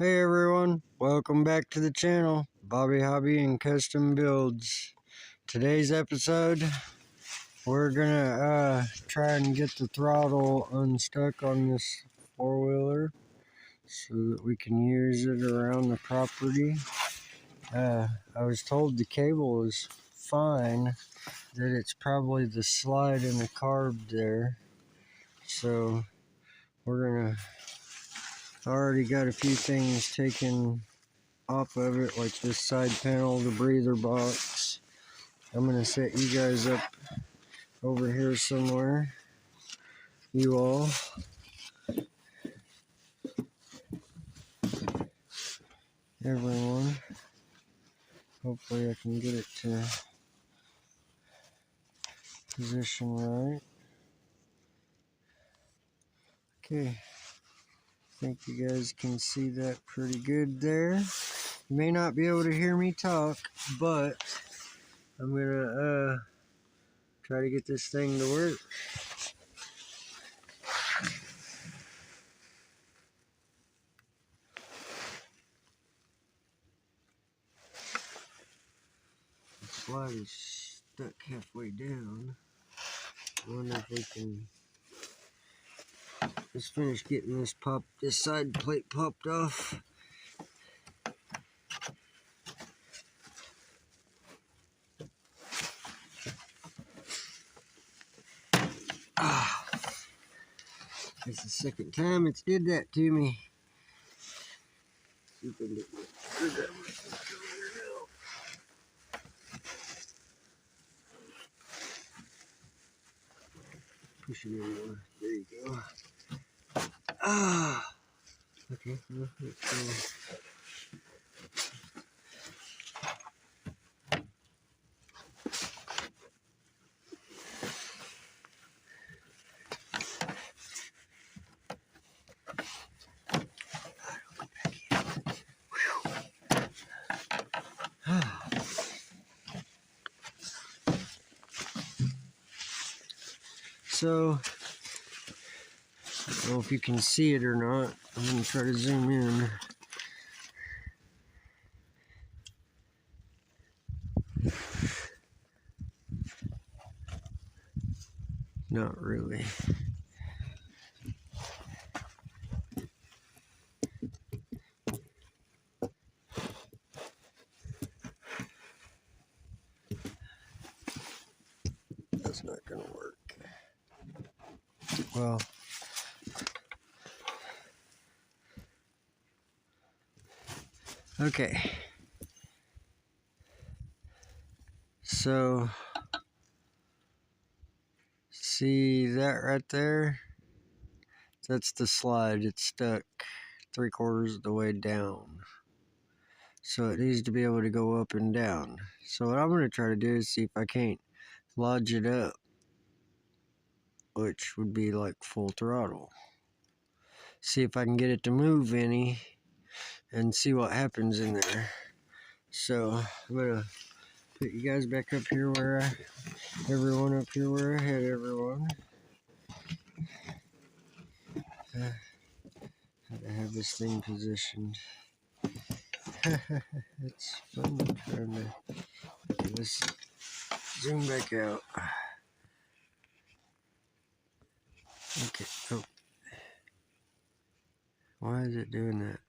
Hey everyone, welcome back to the channel, Bobby Hobby and Custom Builds. Today's episode, we're gonna try and get the throttle unstuck on this four-wheeler so that we can use it around the property. I was told the cable is fine, that it's probably the slide in the carb there. So we're already got a few things taken off of it, like this side panel, the breather box. I'm gonna set you guys up over here somewhere, you all. Everyone. Hopefully I can get it to position right. Okay, I think you guys can see that pretty good there. You may not be able to hear me talk, but I'm gonna try to get this thing to work. The slide is stuck halfway down. I wonder if we can just finish getting this side plate popped off. It's the second time it's did that to me. See if I can get my screwdriver now. Push it in more. There you go. Okay. Well, let's go. So, I don't know if you can see it or not. I'm going to try to zoom in. Not really. That's not going to work. Well, okay. So, see that right there? That's the slide. It's stuck 3/4 of the way down. So it needs to be able to go up and down. So what I'm going to try to do is see if I can't lodge it up, which would be like full throttle. See if I can get it to move any and see what happens in there. So I'm going to put you guys back up here where everyone up here where I had everyone. How to have this thing positioned. It's fun trying to let's zoom back out. Okay. Oh. Why is it doing that?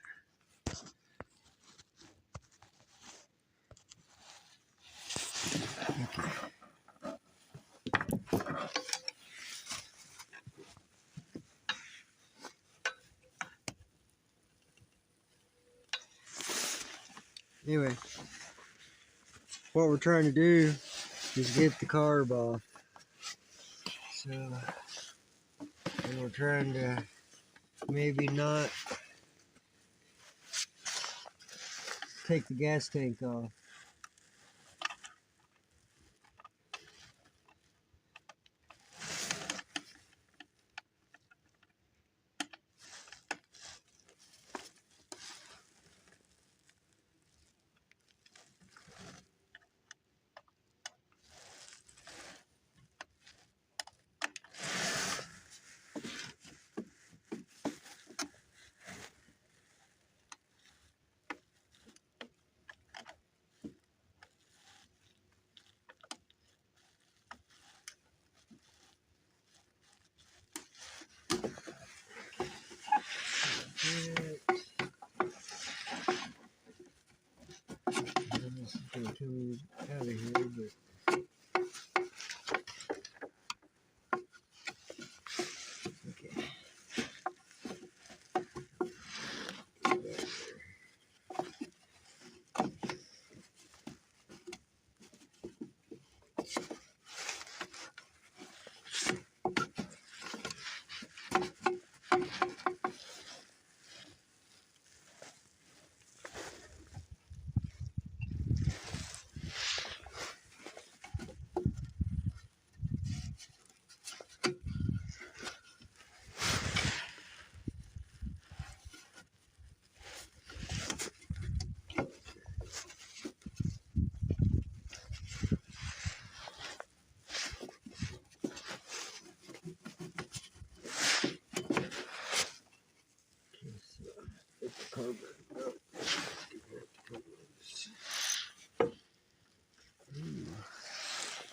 Okay. Anyway, what we're trying to do is get the carb off. So, and we're trying to maybe not take the gas tank off. coming out of here, but okay. Carburetor.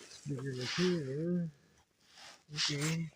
It's bigger than here. Okay.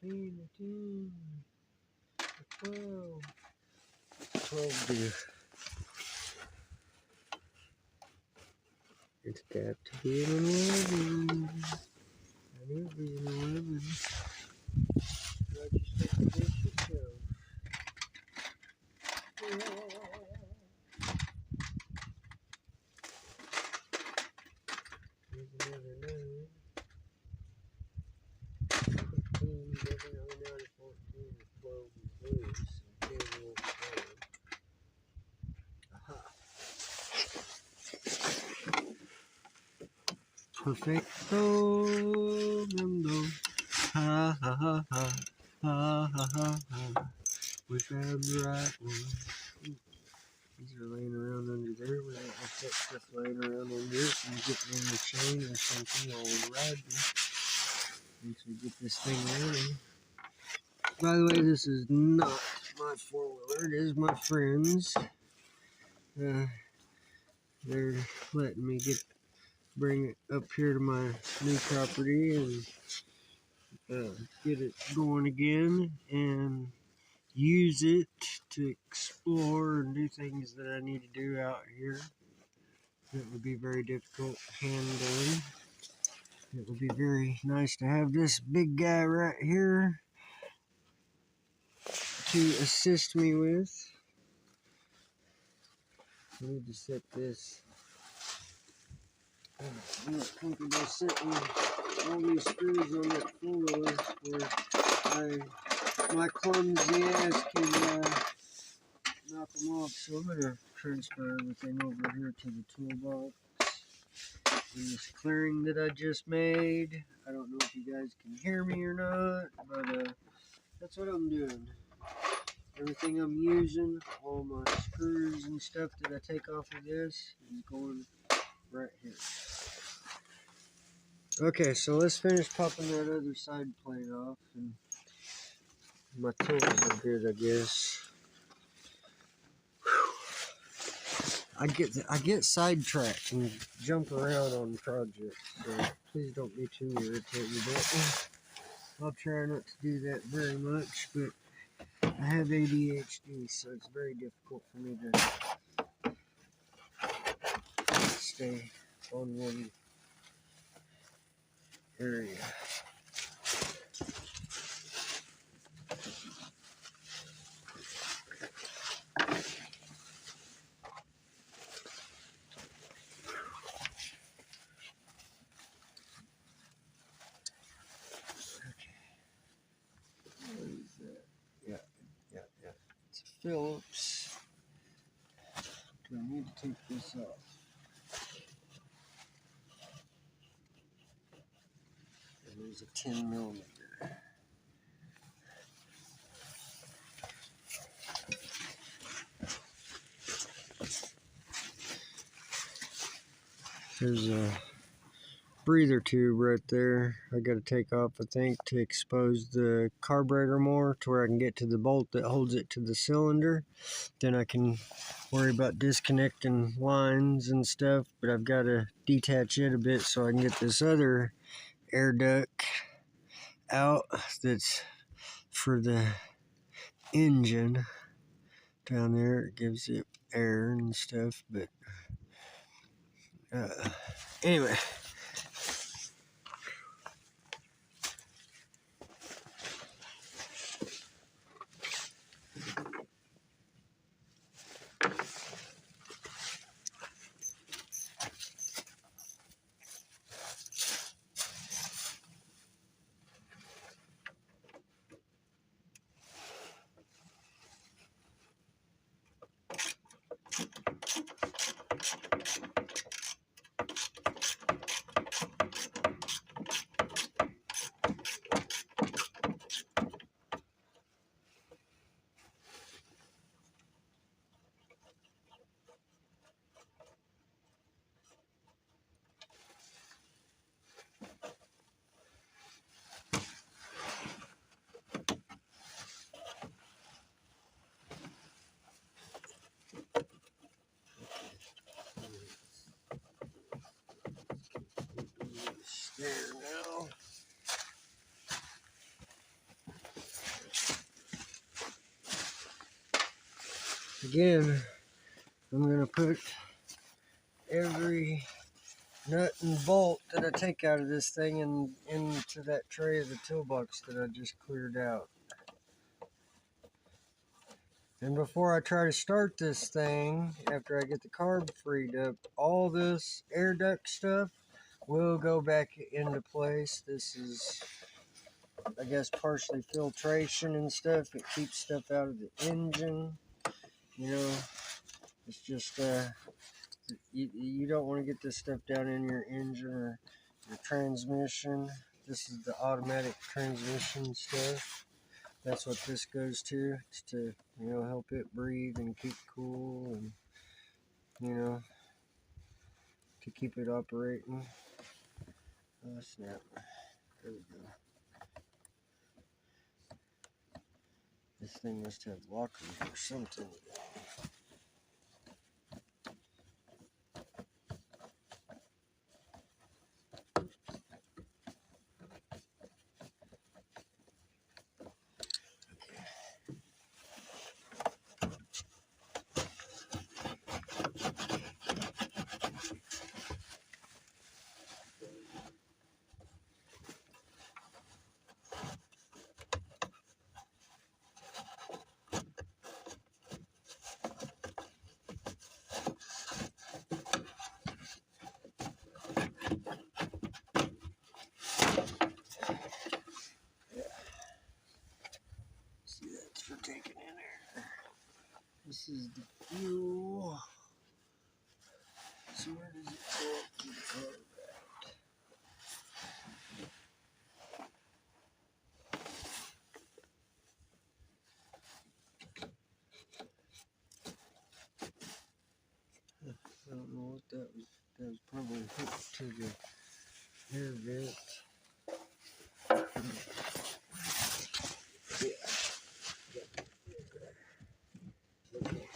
Eighteen, 12. 12 deer. It's got to be an 11. And it'll be an 11. I just take the dish itself. There's another 9. 15, 11, 09, 14, 12 is loose. So 10 won't go. Aha. Perfecto mundo. Ha ha ha ha. Ha ha ha ha. We found the right one. These are laying around under there. We don't want that stuff laying around under it and getting in the chain or something while we ride them. Once we get this thing running. By the way, this is not my four-wheeler. It is my friend's. They're letting me bring it up here to my new property and get it going again and use it to explore and do things that I need to do out here. It would be very difficult handling. It would be very nice to have this big guy right here to assist me with. I need to set this. I'm not comfortable setting all these screws on that four-wheeler where my clumsy ass can knock them off. So I'm going to transfer everything over here to the toolbox. In this clearing that I just made. I don't know if you guys can hear me or not, but that's what I'm doing. Everything I'm using, all my screws and stuff that I take off of this is going right here. Okay, so let's finish popping that other side plate off, and my tools are good, I guess. I get sidetracked and jump around on projects, so please don't be too irritated. I'll try not to do that very much, but I have ADHD, so it's very difficult for me to stay on one area. What is that? Phillips. Do I need to take this off? There's a 10 millimeter. There's a breather tube right there. I got to take off, I think, to expose the carburetor more to where I can get to the bolt that holds it to the cylinder. Then I can worry about disconnecting lines and stuff, but I've got to detach it a bit so I can get this other air duct out that's for the engine down there. It gives it air and stuff, but anyway. There now. Again, I'm going to put every nut and bolt that I take out of this thing into that tray of the toolbox that I just cleared out. And before I try to start this thing, after I get the carb freed up, all this air duct stuff will go back into place. This is, I guess, partially filtration and stuff. It keeps stuff out of the engine. You know, it's just, you don't want to get this stuff down in your engine or your transmission. This is the automatic transmission stuff. That's what this goes to. It's to, you know, help it breathe and keep cool and, you know, to keep it operating. Oh, snap. There we go. This thing must have lockers or something. See, that's for taking in air. This is the fuel. So where does it go up to the carb? I don't know what that was. That was probably hooked to the air vent. Yeah. Okay.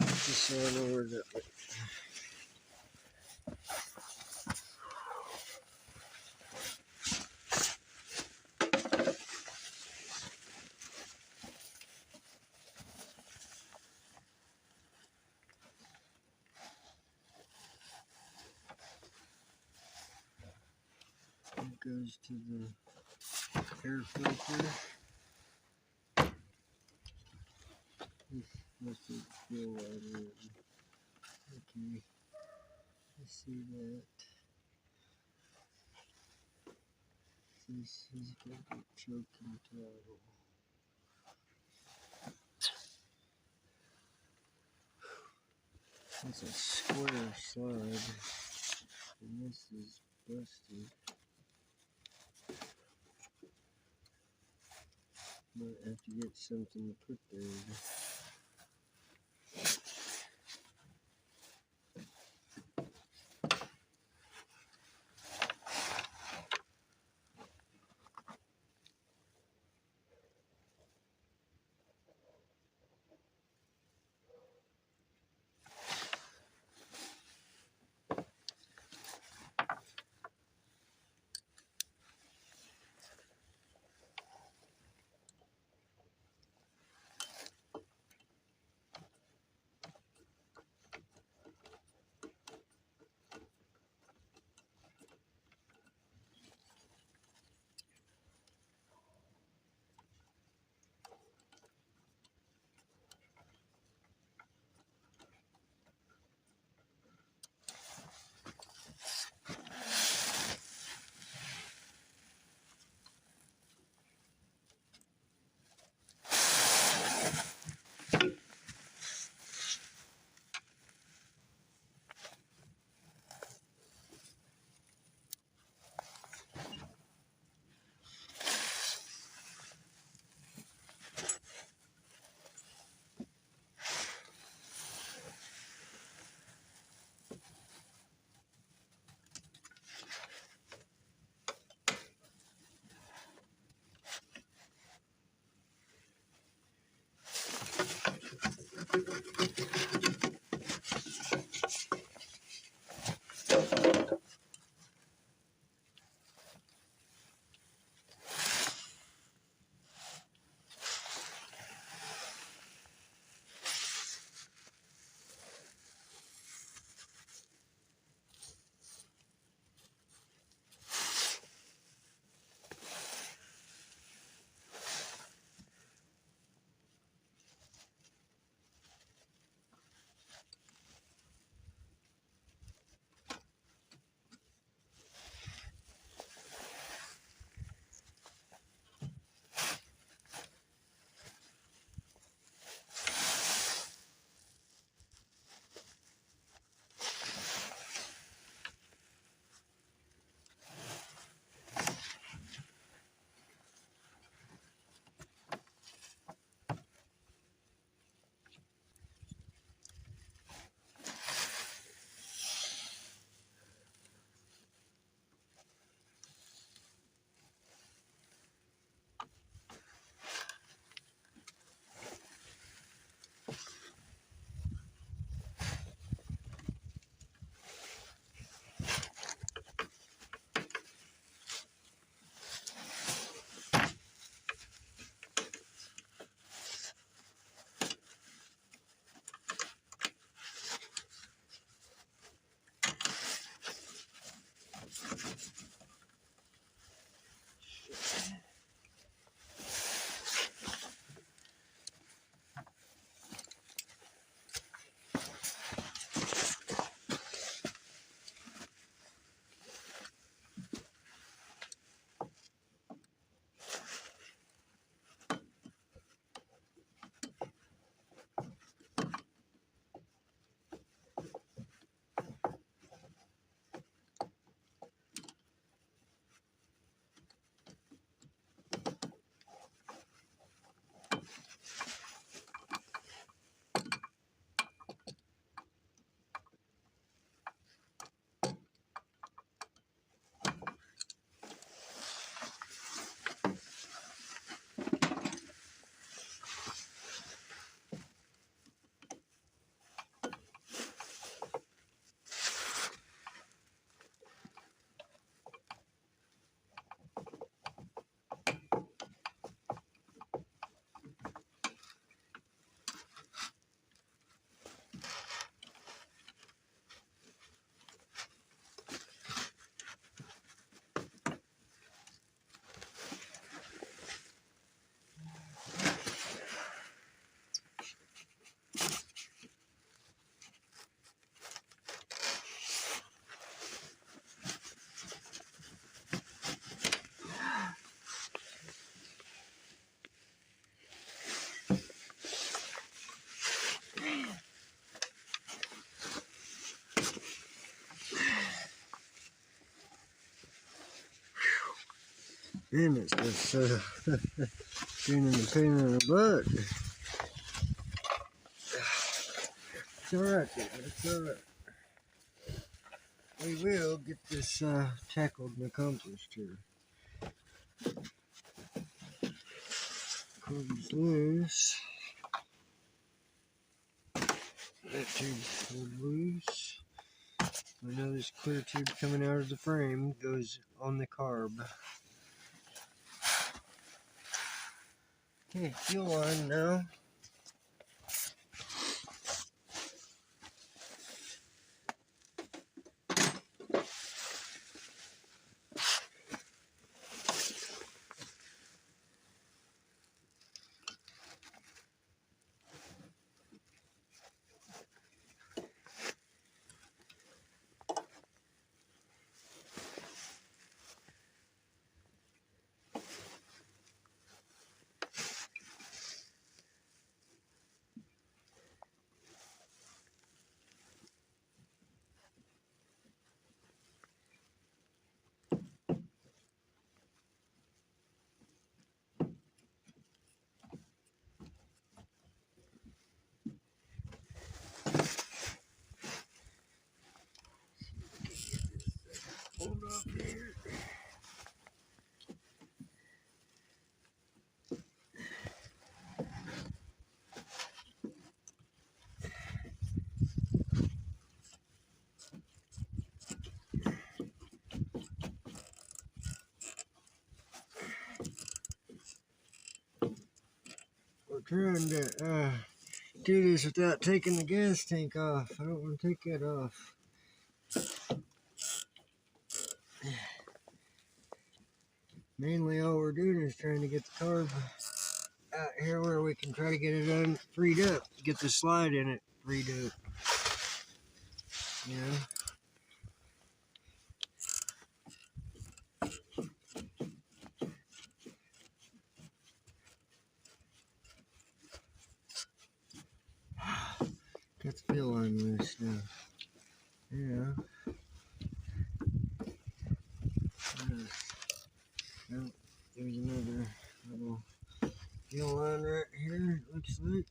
Just so I know where that went. It goes to the air filter. This must be fuel water. Okay, I see that. This is going to be choking throttle. It's a square slide, and this is busted. Might have to get something to put there. And it's just getting the pain in the butt. It's alright, it's alright. We will get this tackled and accomplished here. Cord's loose. That tube's loose. I know this clear tube coming out of the frame goes on the carb. Okay, fuel line now. Hold up here. We're trying to do this without taking the gas tank off. I don't want to take that off. Mainly all we're doing is trying to get the carb out here where we can try to get it freed up, get the slide in it freed up. You know? Got the fuel line loose now. Yeah. Oh, there's another little fuel line right here, it looks like.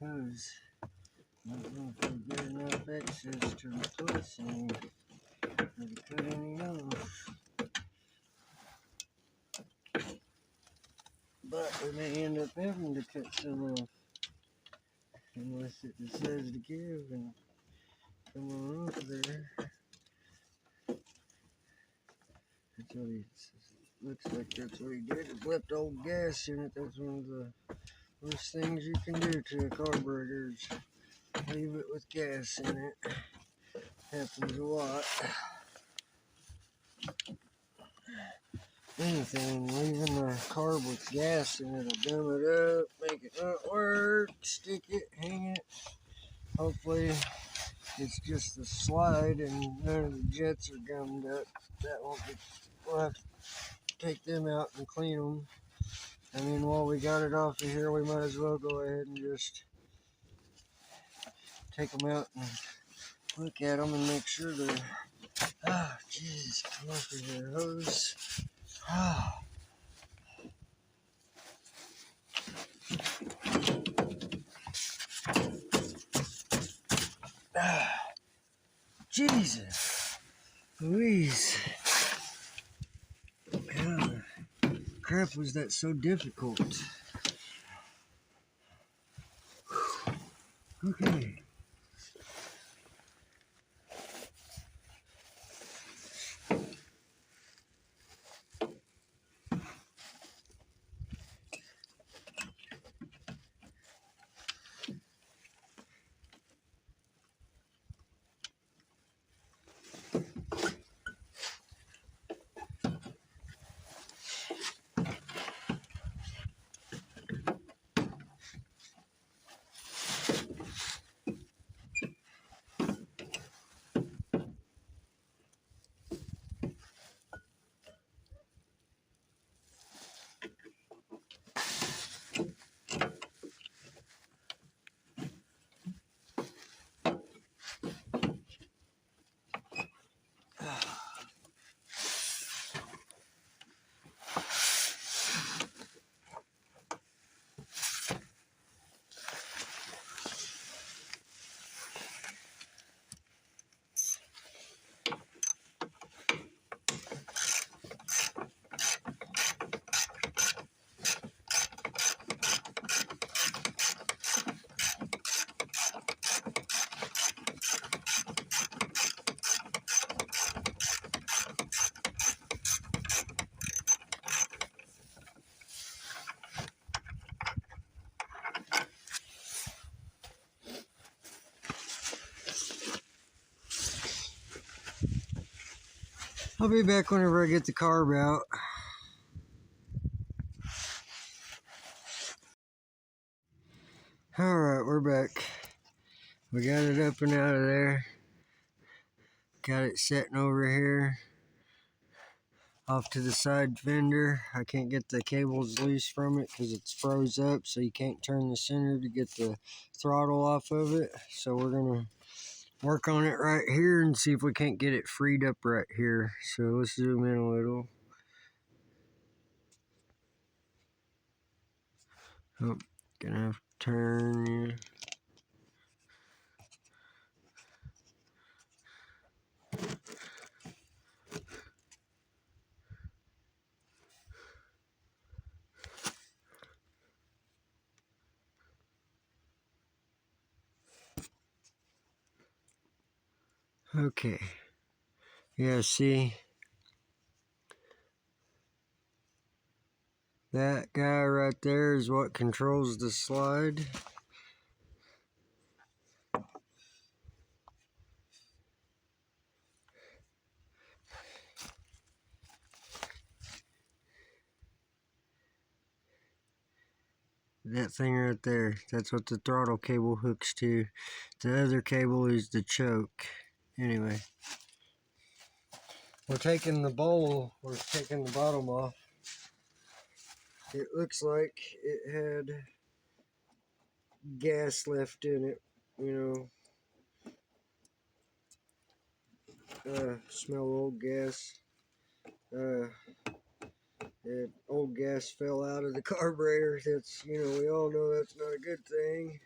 Because I don't know if we get enough access to replace any or to cut any off. But we may end up having to cut some off unless it decides to give and come on off there. Looks like that's what he did. He left old gas in it. That's one of the worst things you can do to a carburetor is leave it with gas in it. Happens a lot. Anything, leaving the carb with gas in it will gum it up, make it not work, stick it, hang it. Hopefully it's just the slide and none of the jets are gummed up. That won't be, we'll have to take them out and clean them. I mean, while we got it off of here, we might as well go ahead and just take them out and look at them and make sure they're, jeez, come off of here, hose. Jesus Louise. How the crap was that so difficult? Okay. I'll be back whenever I get the carb out. Alright, we're back. We got it up and out of there. Got it sitting over here off to the side fender. I can't get the cables loose from it because it's froze up, so you can't turn the center to get the throttle off of it. So we're gonna work on it right here and see if we can't get it freed up right here. So let's zoom in a little. Oh, gonna have to turn you. Okay. Yeah, see? That guy right there is what controls the slide. That thing right there, that's what the throttle cable hooks to. The other cable is the choke. Anyway, we're taking the bottom off. It looks like it had gas left in it, you know, smell old gas. Old gas fell out of the carburetor. That's, you know, we all know that's not a good thing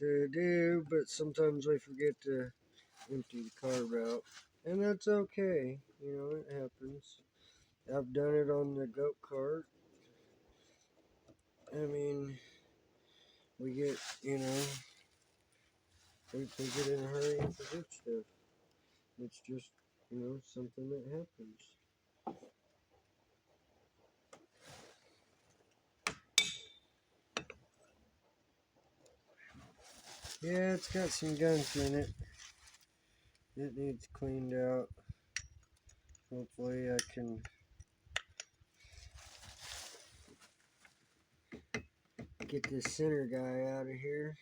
to do, but sometimes we forget to empty the carb out, and that's okay, you know, it happens. I've done it on the goat cart. I mean, we get, you know, we get in a hurry and forget stuff. It's just, you know, something that happens. Yeah, it's got some gunk in it. It needs cleaned out. Hopefully I can get this center guy out of here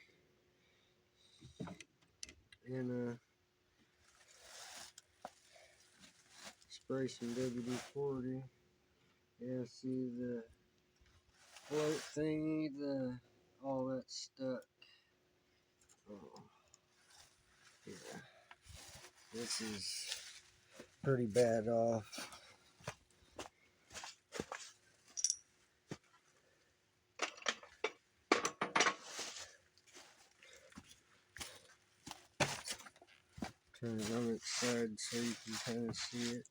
and spray some WD-40. Yeah, see the float thingy, all that stuck. Oh, yeah. This is pretty bad off. Turn it on its side so you can kind of see it.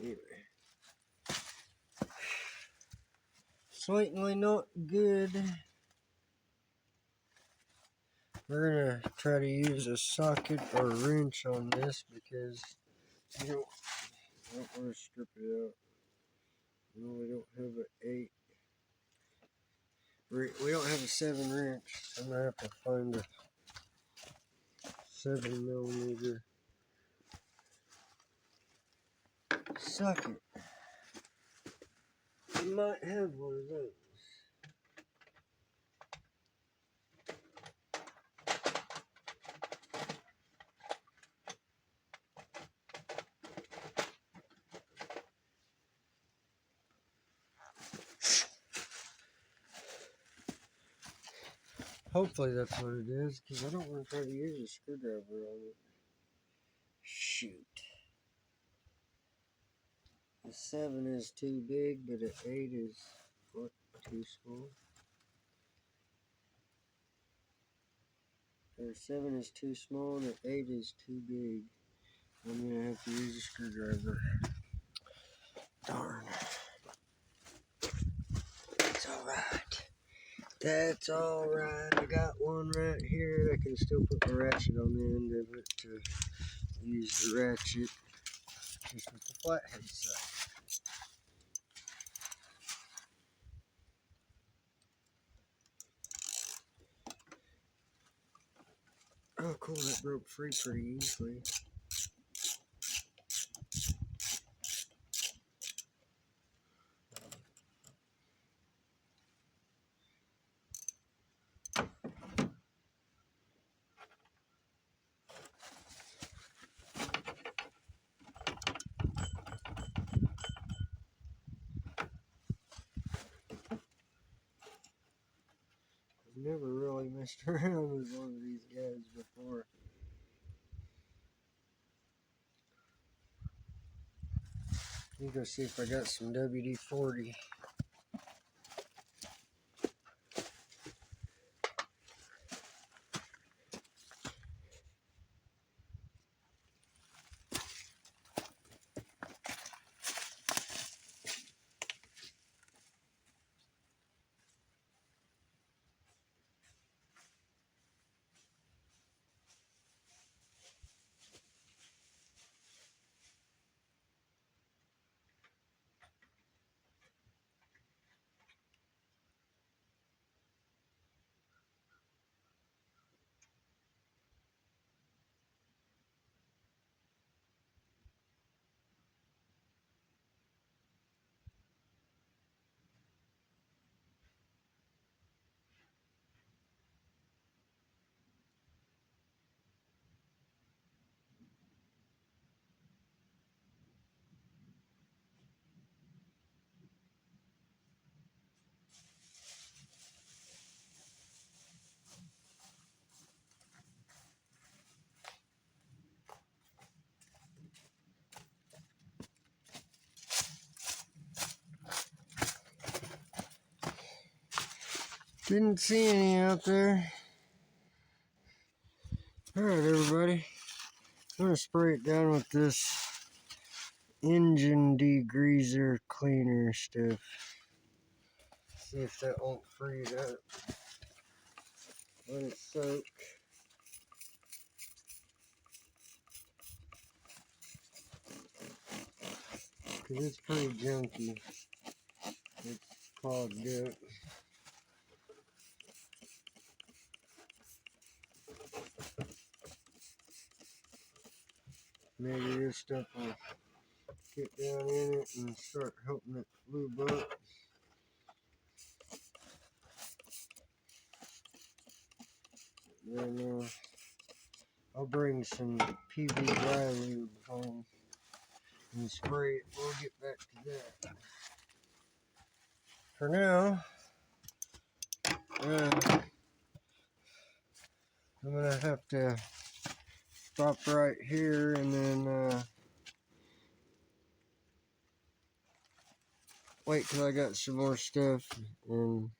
Anyway. Slightly not good. We're gonna try to use a socket or wrench on this because you don't want to strip it out. No, we don't have an 8. We don't have a 7 wrench. I'm gonna have to find a 7mm socket. You might have one of those. Hopefully that's what it is, because I don't want to try to use a screwdriver on it. Shoot. The 7 is too big, but an 8 is, what, too small? Or 7 is too small and an 8 is too big. I'm going to have to use a screwdriver. Darn. It's alright. That's alright. I got one right here. I can still put the ratchet on the end of it to use the ratchet just with the flathead side. Oh cool, that broke free pretty easily. I've never really messed around with one of these guys before. Let me go see if I got some WD-40. Didn't see any out there. Alright everybody, I'm going to spray it down with this engine degreaser cleaner stuff. See if that won't freeze up. Let it soak. Because it's pretty junky. It's clogged up. Maybe this stuff will get down in it and start helping it lube up. Then I'll bring some PB dry lube home and spray it. We'll get back to that. For now, I'm gonna have to stop right here and then wait till I got some more stuff. And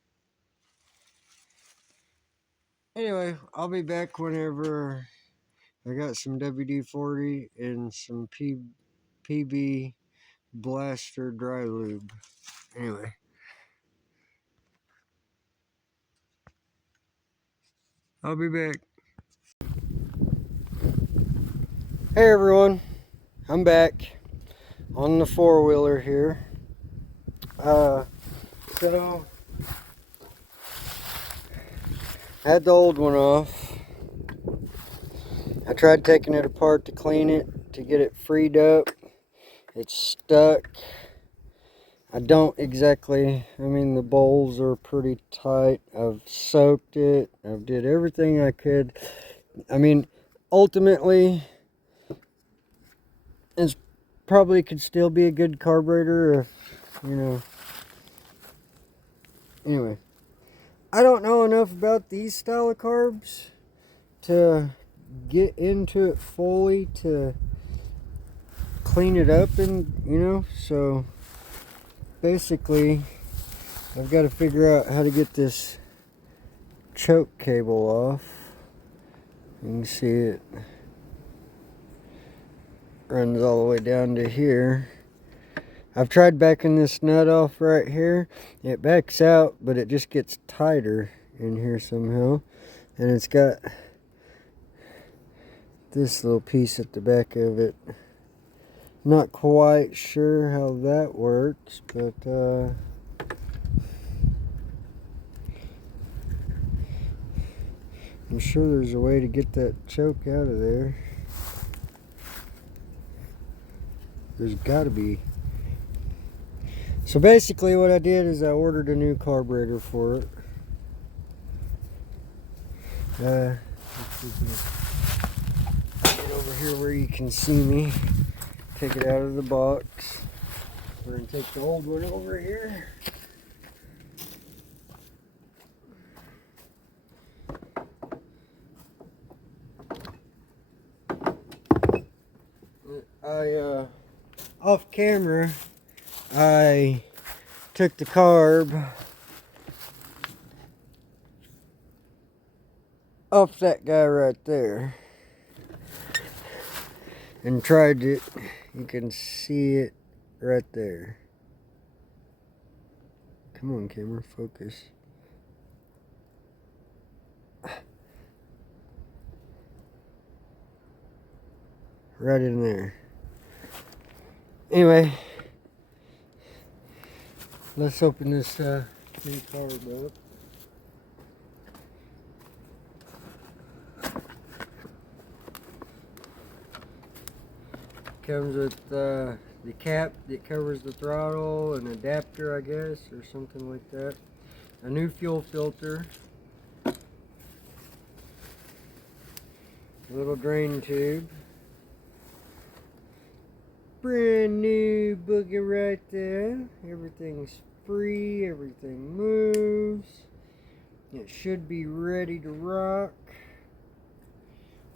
anyway, I'll be back whenever I got some WD-40 and some PB Blaster dry lube. Anyway, I'll be back. Hey everyone, I'm back on the four-wheeler here. So I had the old one off. I tried taking it apart to clean it, to get it freed up. It's stuck. I don't exactly, I mean the bowls are pretty tight. I've soaked it. I've did everything I could. I mean, ultimately, it's probably could still be a good carburetor if, you know. Anyway, I don't know enough about these style of carbs to get into it fully to clean it up, and you know, so basically I've got to figure out how to get this choke cable off. You can see it runs all the way down to here. I've tried backing this nut off right here. It backs out, but it just gets tighter in here somehow. And it's got this little piece at the back of it. Not quite sure how that works, but I'm sure there's a way to get that choke out of there. There's got to be. So basically what I did is I ordered a new carburetor for it. Let's see here. Get over here where you can see me. Take it out of the box. We're going to take the old one over here. Off camera, I took the carb off that guy right there and tried it. You can see it right there. Come on, camera, focus. Right in there. Anyway, let's open this new carb up. Comes with the cap that covers the throttle, an adapter, I guess, or something like that. A new fuel filter. A little drain tube. Brand new boogie right there. Everything's free, everything moves. It should be ready to rock.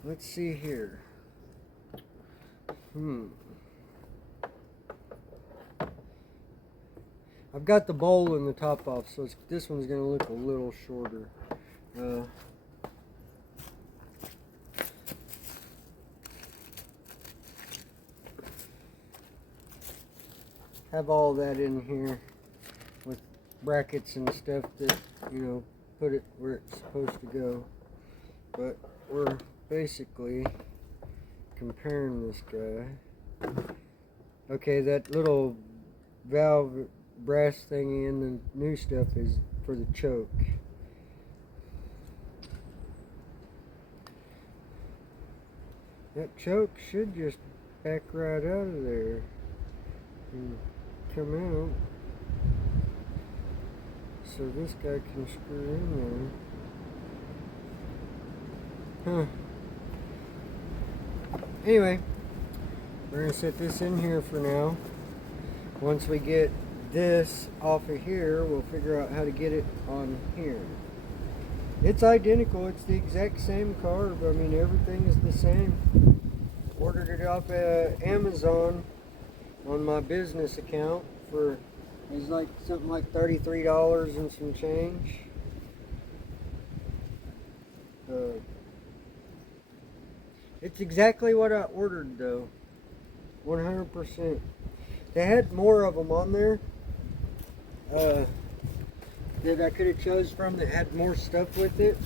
Let's see here. I've got the bowl and the top off, so this one's going to look a little shorter. Have all that in here with brackets and stuff that, you know, put it where it's supposed to go. But we're basically comparing this guy. Okay, that little valve brass thingy in the new stuff is for the choke. That choke should just back right out of there and come out so this guy can screw in there. Huh. Anyway, we're going to set this in here for now. Once we get this off of here, we'll figure out how to get it on here. It's identical. It's the exact same carb. I mean, everything is the same. Ordered it off Amazon on my business account for, it's like something like $33 and some change. It's exactly what I ordered though. 100%. They had more of them on there that I could have chose from that had more stuff with it,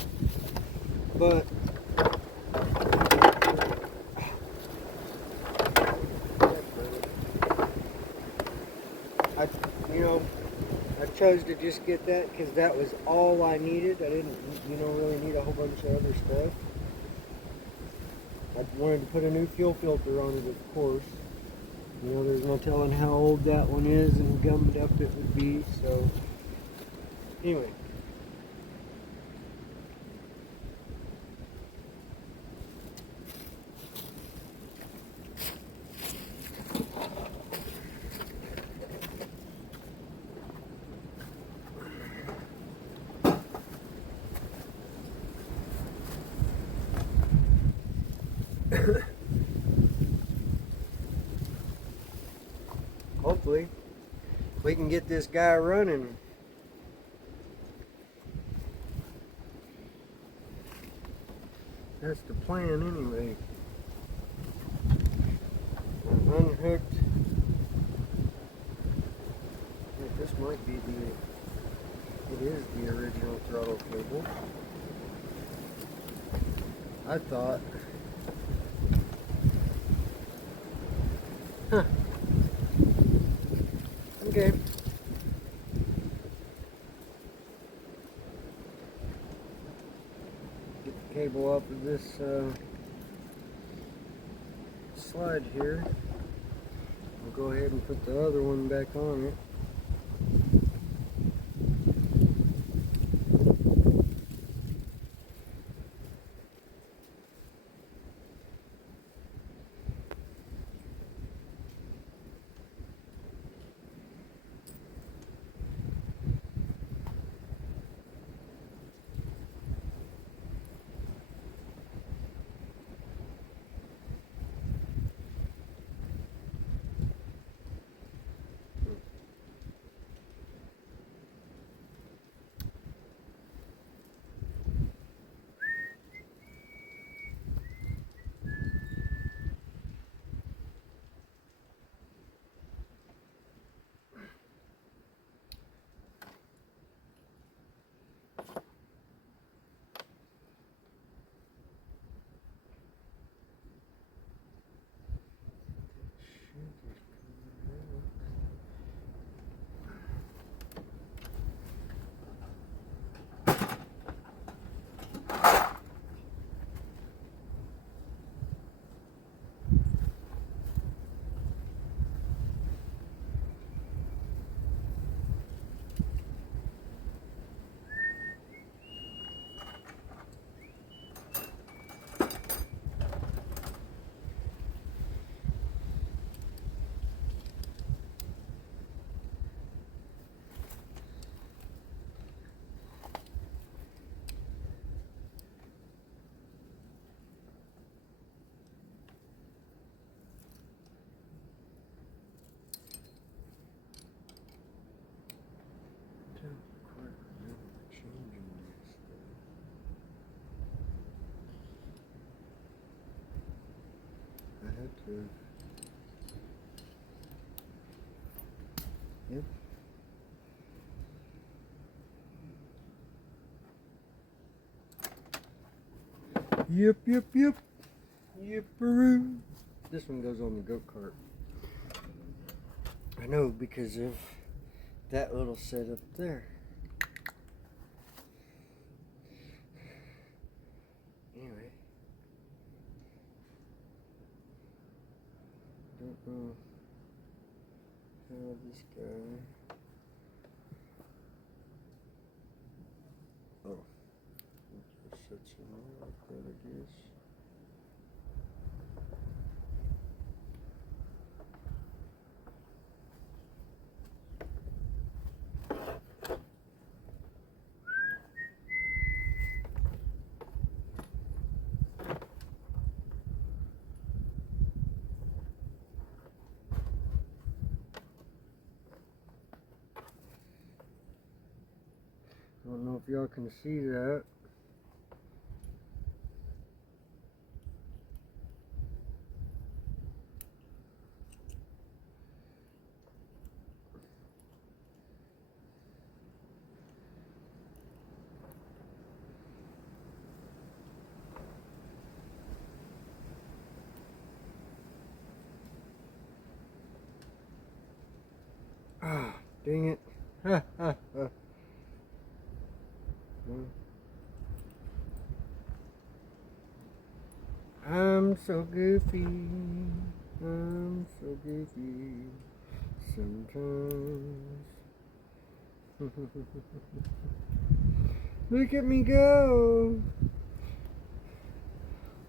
but I chose to just get that because that was all I needed. I didn't, really need a whole bunch of other stuff. I wanted to put a new fuel filter on it, of course. There's no telling how old that one is and gummed up it would be, so anyway. Hopefully we can get this guy running. That's the plan anyway. I'm unhooked. This might be it is the original throttle cable. I thought. Huh. Okay. Get the cable off of this slide here. I'll go ahead and put the other one back on it. Yep. Yep. Yipperoo. This one goes on the go-kart. I know because of that little setup there. Anyway. don't know how this guy. Oh, it just sits in there like that, I guess. I don't know if y'all can see that. Ah, dang it. Ha ha ha. I'm so goofy. I'm so goofy. Sometimes. Look at me go.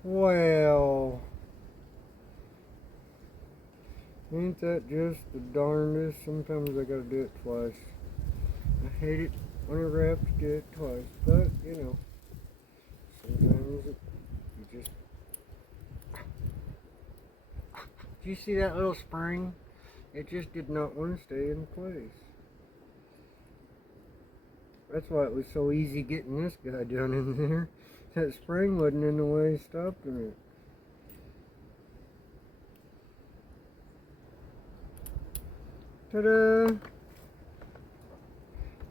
Well, ain't that just the darndest? Sometimes I gotta do it twice. I hate it whenever I have to do it twice, but you know, sometimes you just. Do you see that little spring? It just did not want to stay in place. That's why it was so easy getting this guy down in there. That spring wasn't in the way, stopping it. Ta-da!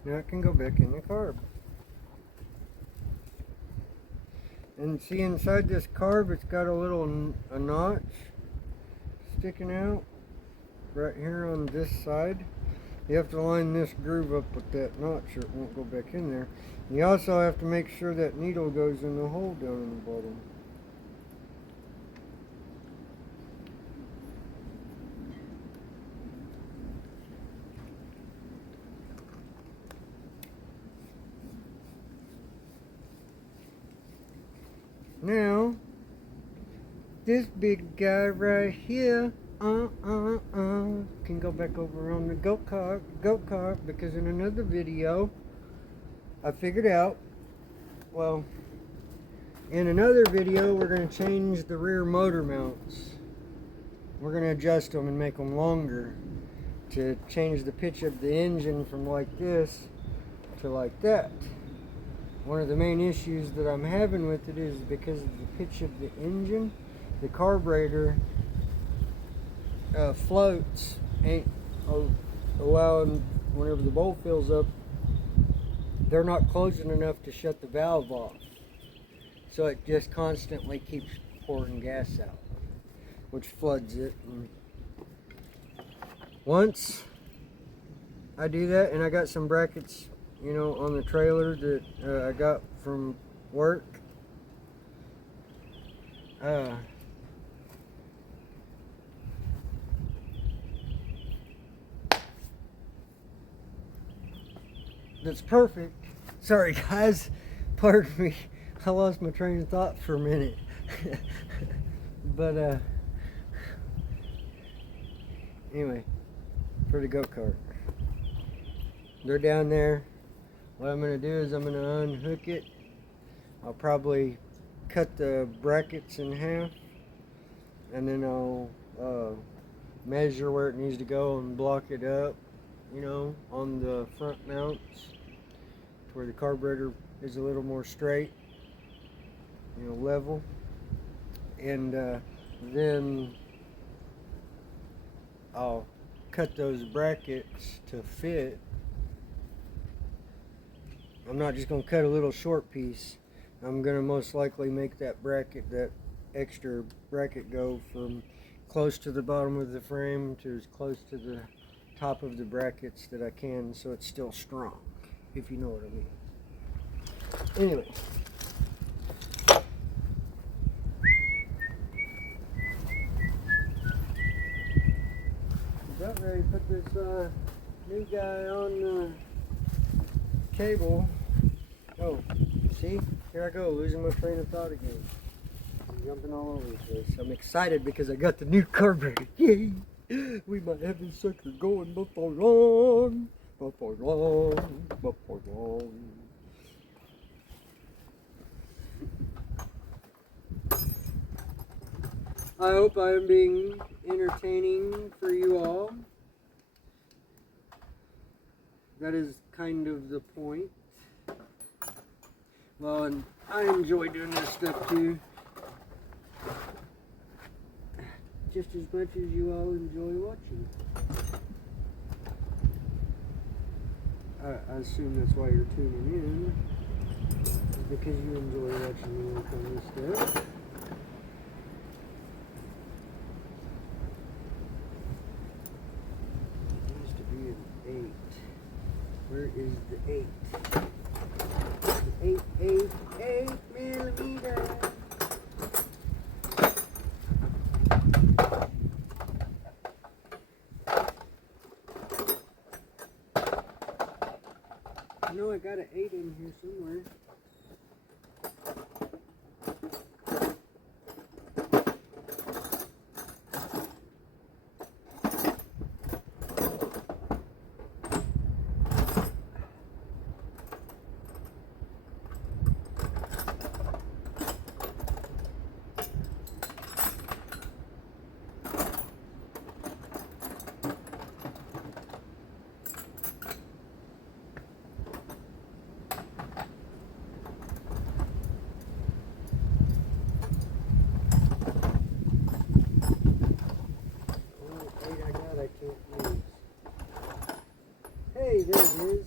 Now it can go back in the carb. And see inside this carb, it's got a notch sticking out right here on this side. You have to line this groove up with that notch or it won't go back in there. You also have to make sure that needle goes in the hole down in the bottom. Now, this big guy right here, can go back over on the go-kart, because in another video, I figured out, well, in another video, we're going to change the rear motor mounts. We're going to adjust them and make them longer to change the pitch of the engine from like this to like that. One of the main issues that I'm having with it is because of the pitch of the engine, the carburetor floats ain't allowing, whenever the bowl fills up, they're not closing enough to shut the valve off. So it just constantly keeps pouring gas out, which floods it. And once I do that, and I got some brackets, you know, on the trailer that I got from work. That's perfect. Sorry guys, pardon me. I lost my train of thought for a minute. But anyway, for the go-kart. They're down there. What I'm going to do is I'm going to unhook it. I'll probably cut the brackets in half, and then I'll measure where it needs to go and block it up, you know, on the front mounts where the carburetor is a little more straight, you know, level. And then I'll cut those brackets to fit. I'm not just going to cut a little short piece. I'm going to most likely make that bracket, that extra bracket, go from close to the bottom of the frame to as close to the top of the brackets that I can, so it's still strong, if you know what I mean. Anyway. about ready to put this new guy on the cable. Oh, see? Here I go, losing my train of thought again. I'm jumping all over the place. I'm excited because I got the new carburetor. Yay! We might have this sucker going before long. Before long. Before long. I hope I am being entertaining for you all. That is kind of the point. Well, and I enjoy doing this stuff too. Just as much as you all enjoy watching. I assume that's why you're tuning in. Is because you enjoy watching me work on this stuff. There used to be an 8. Where is the 8? 8 millimeter. I know I got an 8 in here somewhere. Hey, there it is.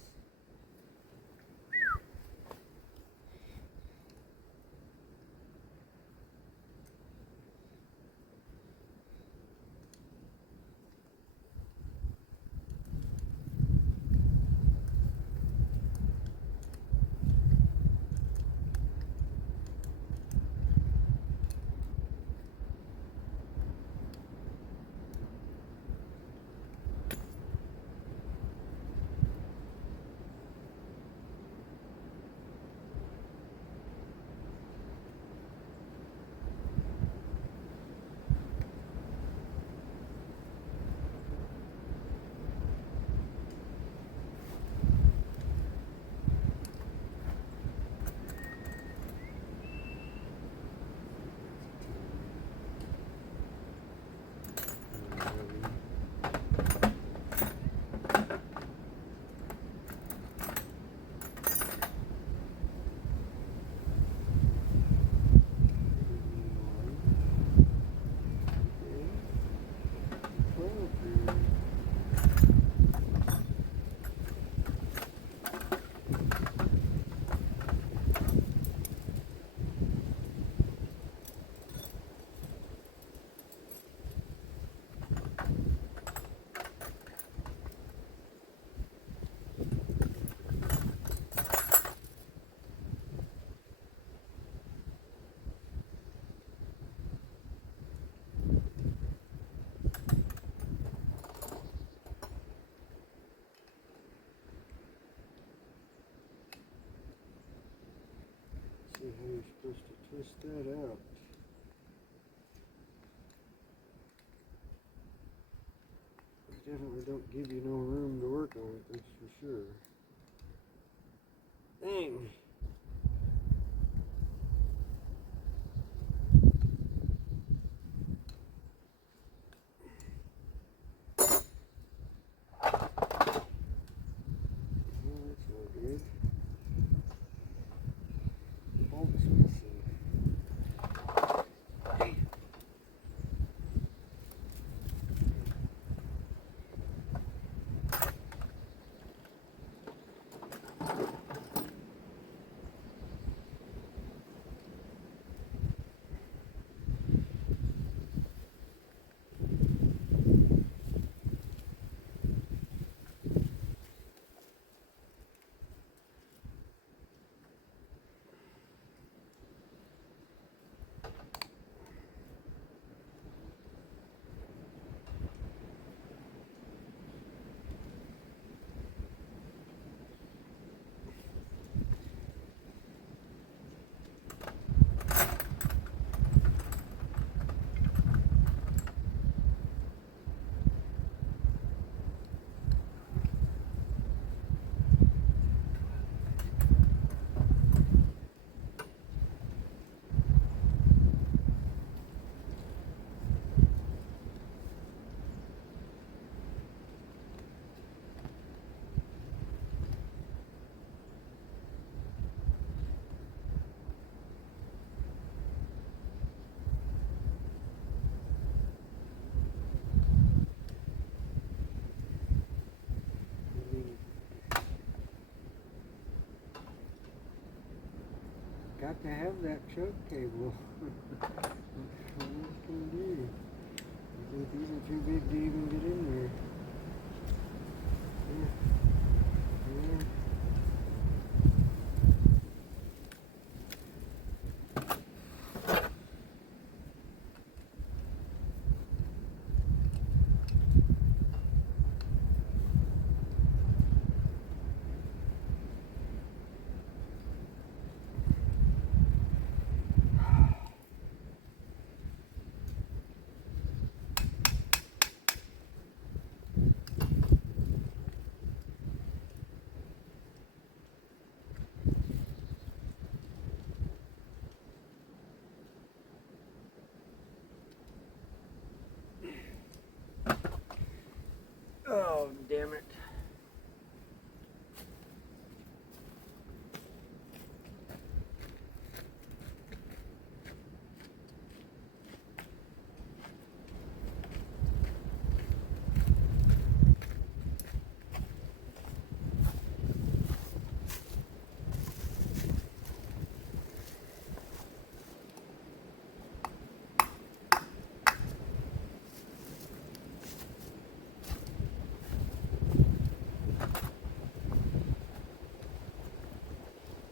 See how you're supposed to twist that out. They definitely don't give you no room to work on it, that's for sure. Dang. Well, that's no good. Bolts missing. Damn. got to have that choke cable. What else can you do? I think these are too big to even get in there. Yeah. Yeah. Oh, damn it.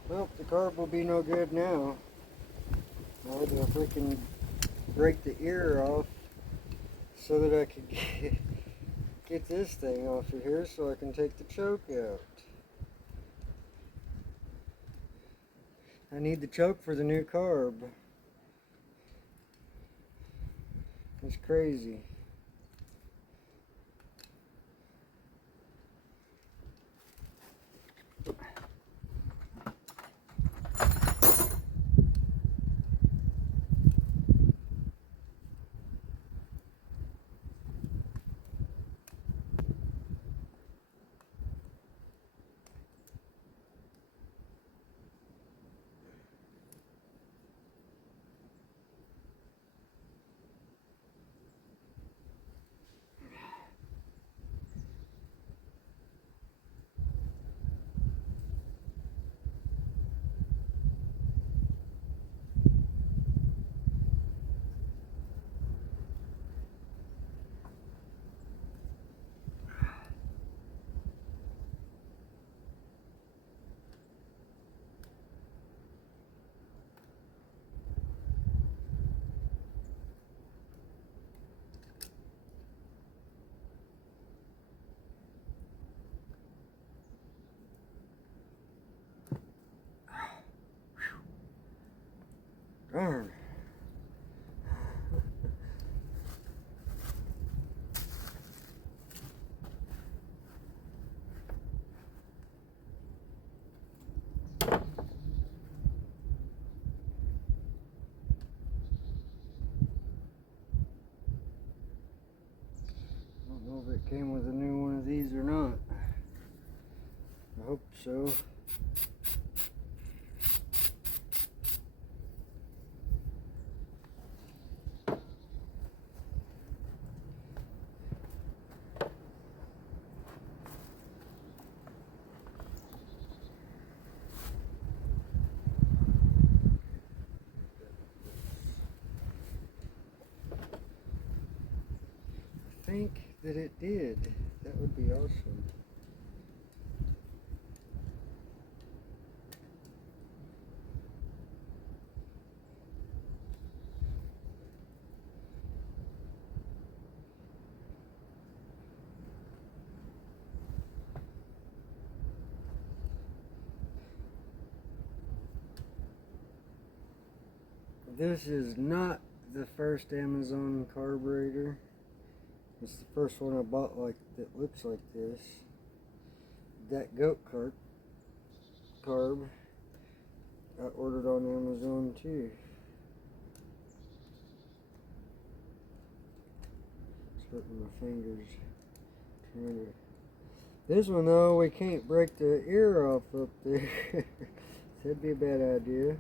Well, the carb will be no good now. I had to freaking break the ear off so that I could get this thing off of here so I can take the choke out. I need the choke for the new carb. It's crazy. Darn. I don't know if it came with a new one of these or not. I hope so. I think that it did. That would be awesome. This is not the first Amazon carburetor. It's the first one I bought like that looks like this. That goat carb I ordered on Amazon too. It's hurting my fingers. This one though, we can't break the ear off up there. That'd be a bad idea.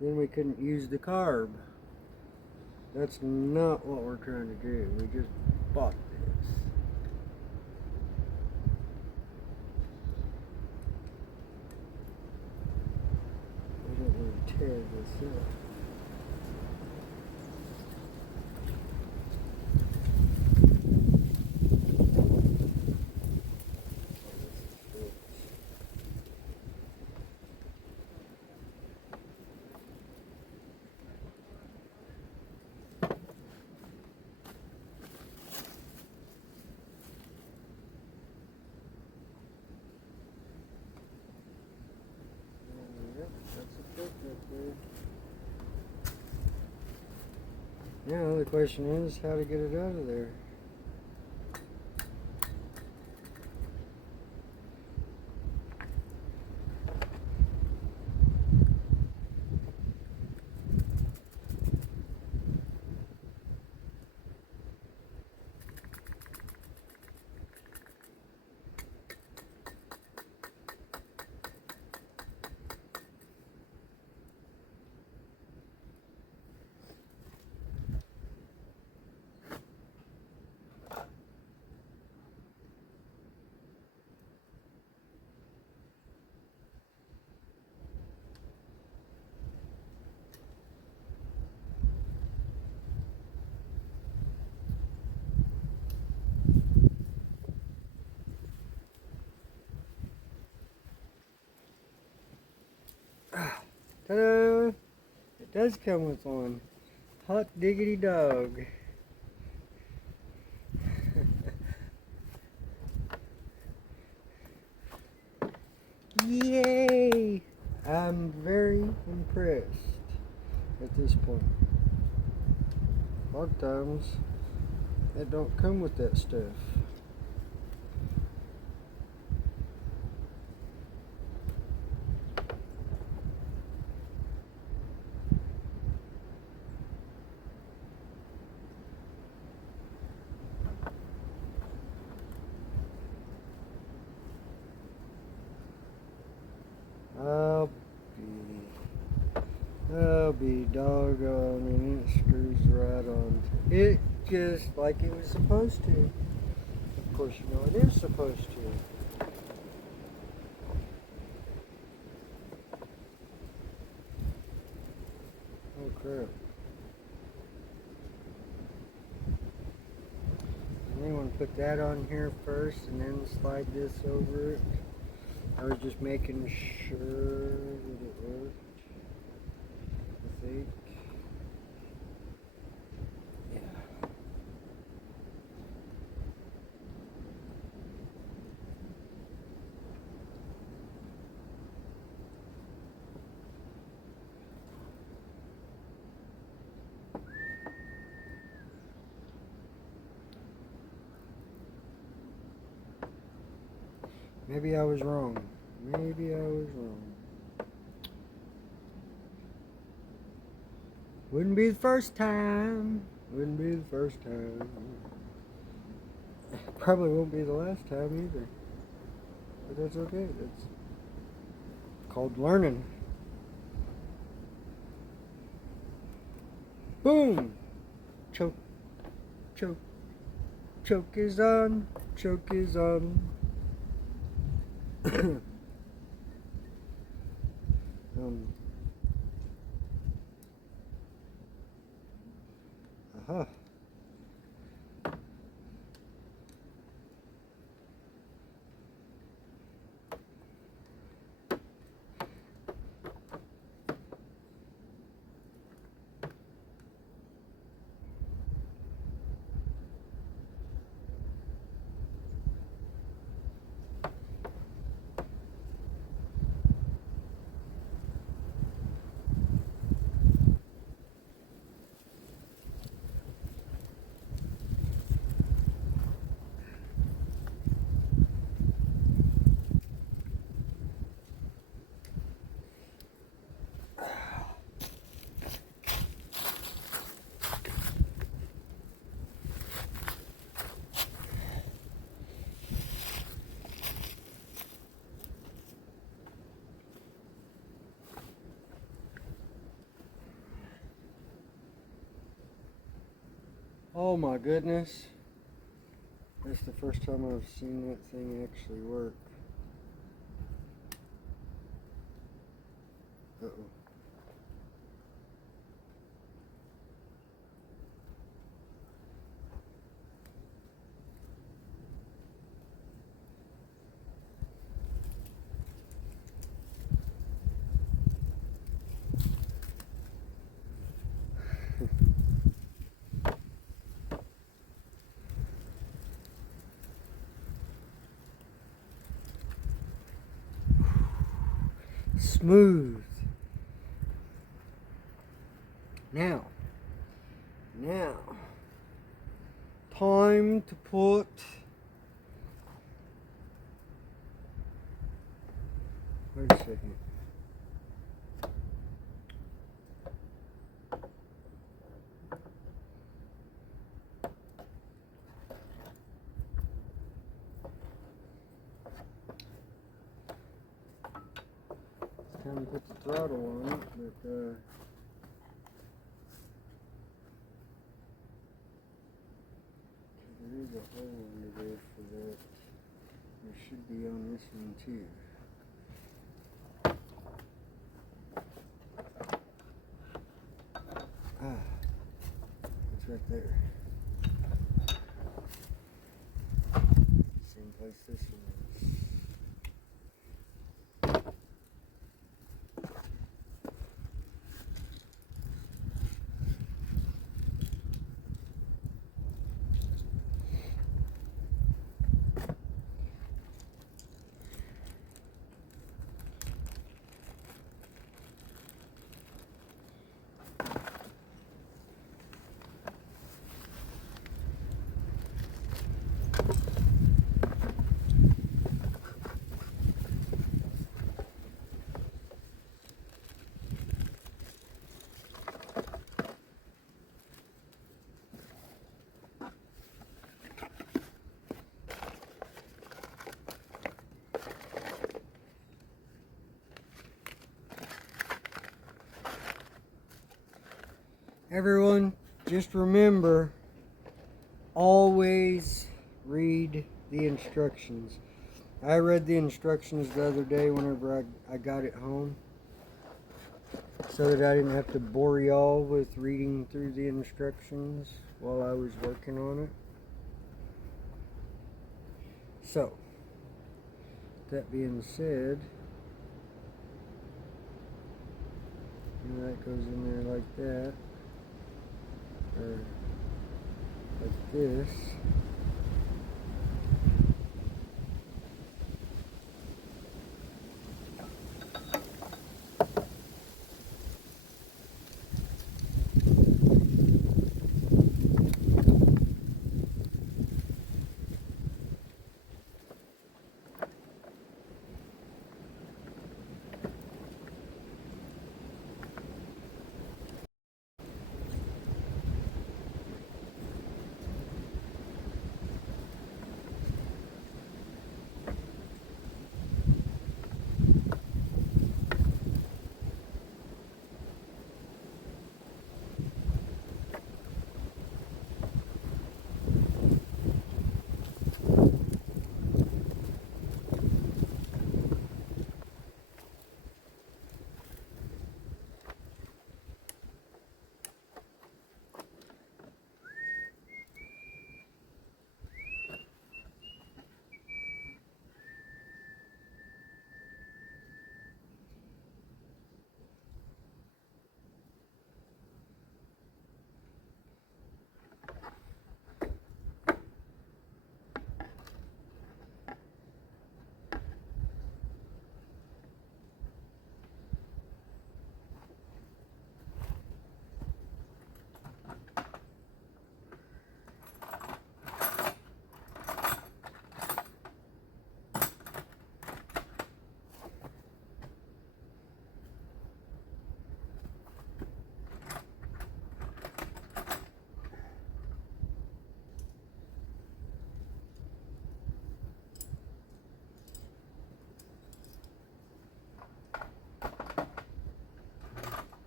Then we couldn't use the carb. That's not what we're trying to do. We just bought this. I don't want to tear this up. Now the question is how to get it out of there. Ta-da! It does come with one. Hot diggity dog. Yay! I'm very impressed at this point. A lot of times, it don't come with that stuff. I'll be doggone, and it screws right on. It just like it was supposed to. Of course, you know it is supposed to. Oh crap. You want to put that on here first and then slide this over it. I was just making sure that it worked. I think. Yeah. Maybe I was wrong. Maybe I was wrong. Wouldn't be the first time. Wouldn't be the first time. Probably won't be the last time either. But that's okay. That's called learning. Boom! Choke. Choke. Choke is on. Choke is on. Aha. Oh my goodness. That's the first time I've seen that thing actually work. Uh-oh. smooth. Now, time to put wait a second. It's time to put the throttle on it, but there is a hole under there for that. There should be on this one too. It's right there. Same place this one is. Everyone, just remember, always read the instructions. I read the instructions the other day whenever I got it home, so that I didn't have to bore y'all with reading through the instructions while I was working on it. So, that being said, that goes in there like that. Or like this.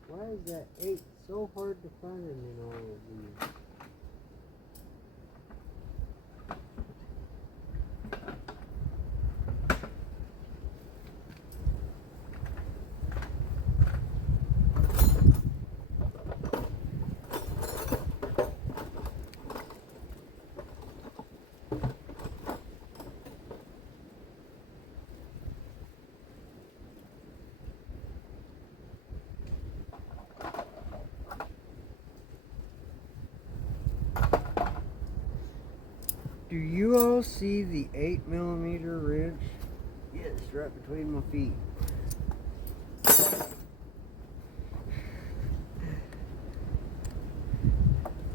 Why is that 8 so hard to find in all of these? Do you all see the 8mm ridge? Yes, right between my feet.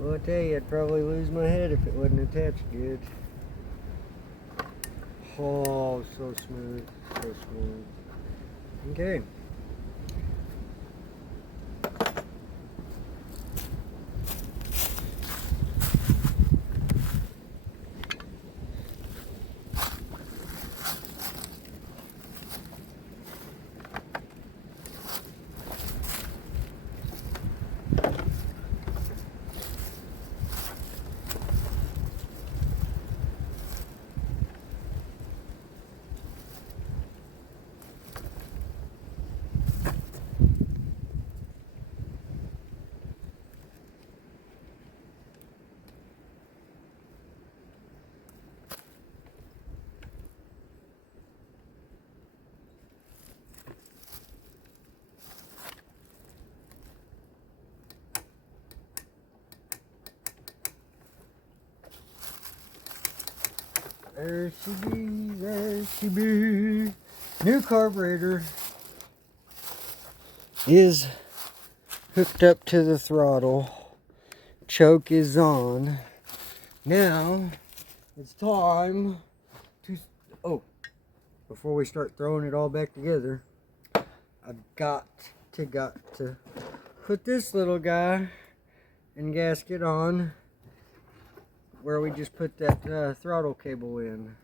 Well, I tell you, I'd probably lose my head if it wasn't attached good. Oh, so smooth, so smooth. Okay. There she be, there she be. New carburetor is hooked up to the throttle. Choke is on. Now, it's time to... Oh, before we start throwing it all back together, I've got to put this little guy and gasket on where we just put that throttle cable in.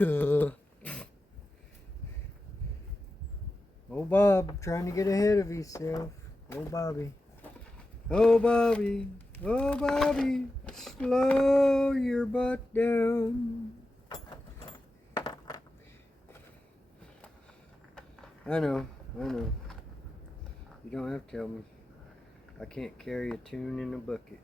Oh, Bob, trying to get ahead of himself. Oh, Bobby. Oh, Bobby. Oh, Bobby. Slow your butt down. I know. You don't have to tell me. I can't carry a tune in a bucket.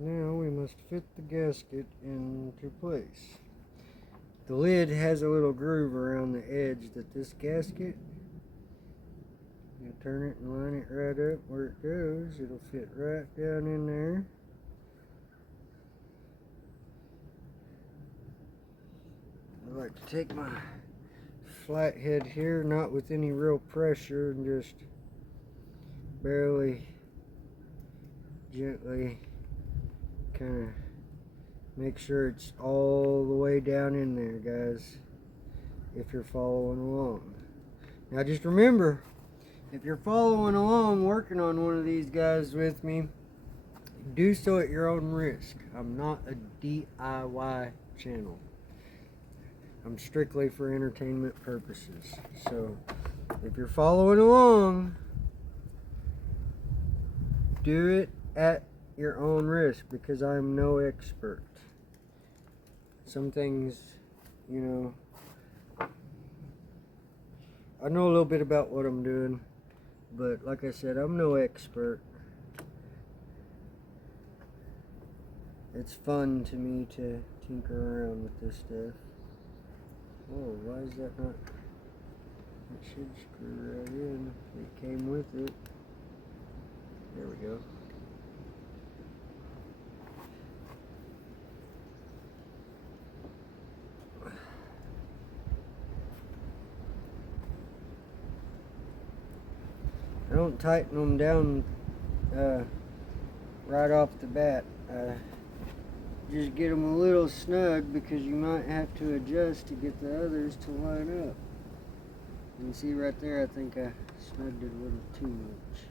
Now we must fit the gasket into place. The lid has a little groove around the edge that this gasket, you turn it and line it right up where it goes. It'll fit right down in there. I like to take my flathead here, not with any real pressure, and just barely, gently kind of make sure it's all the way down in there, guys, if you're following along. Now just remember, if you're following along working on one of these guys with me, do so at your own risk. I'm not a DIY channel. I'm strictly for entertainment purposes. So if you're following along, do it at your own risk, because I'm no expert. Some things, you know, I know a little bit about what I'm doing, but like I said, I'm no expert. It's fun to me to tinker around with this stuff. Oh, why is that not? It should screw right in. It came with it. There we go. I don't tighten them down right off the bat. Just get them a little snug, because you might have to adjust to get the others to line up. You see right there, I think I snugged it a little too much.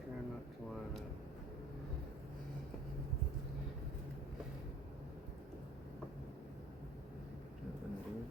Try not to line up. Nothing good.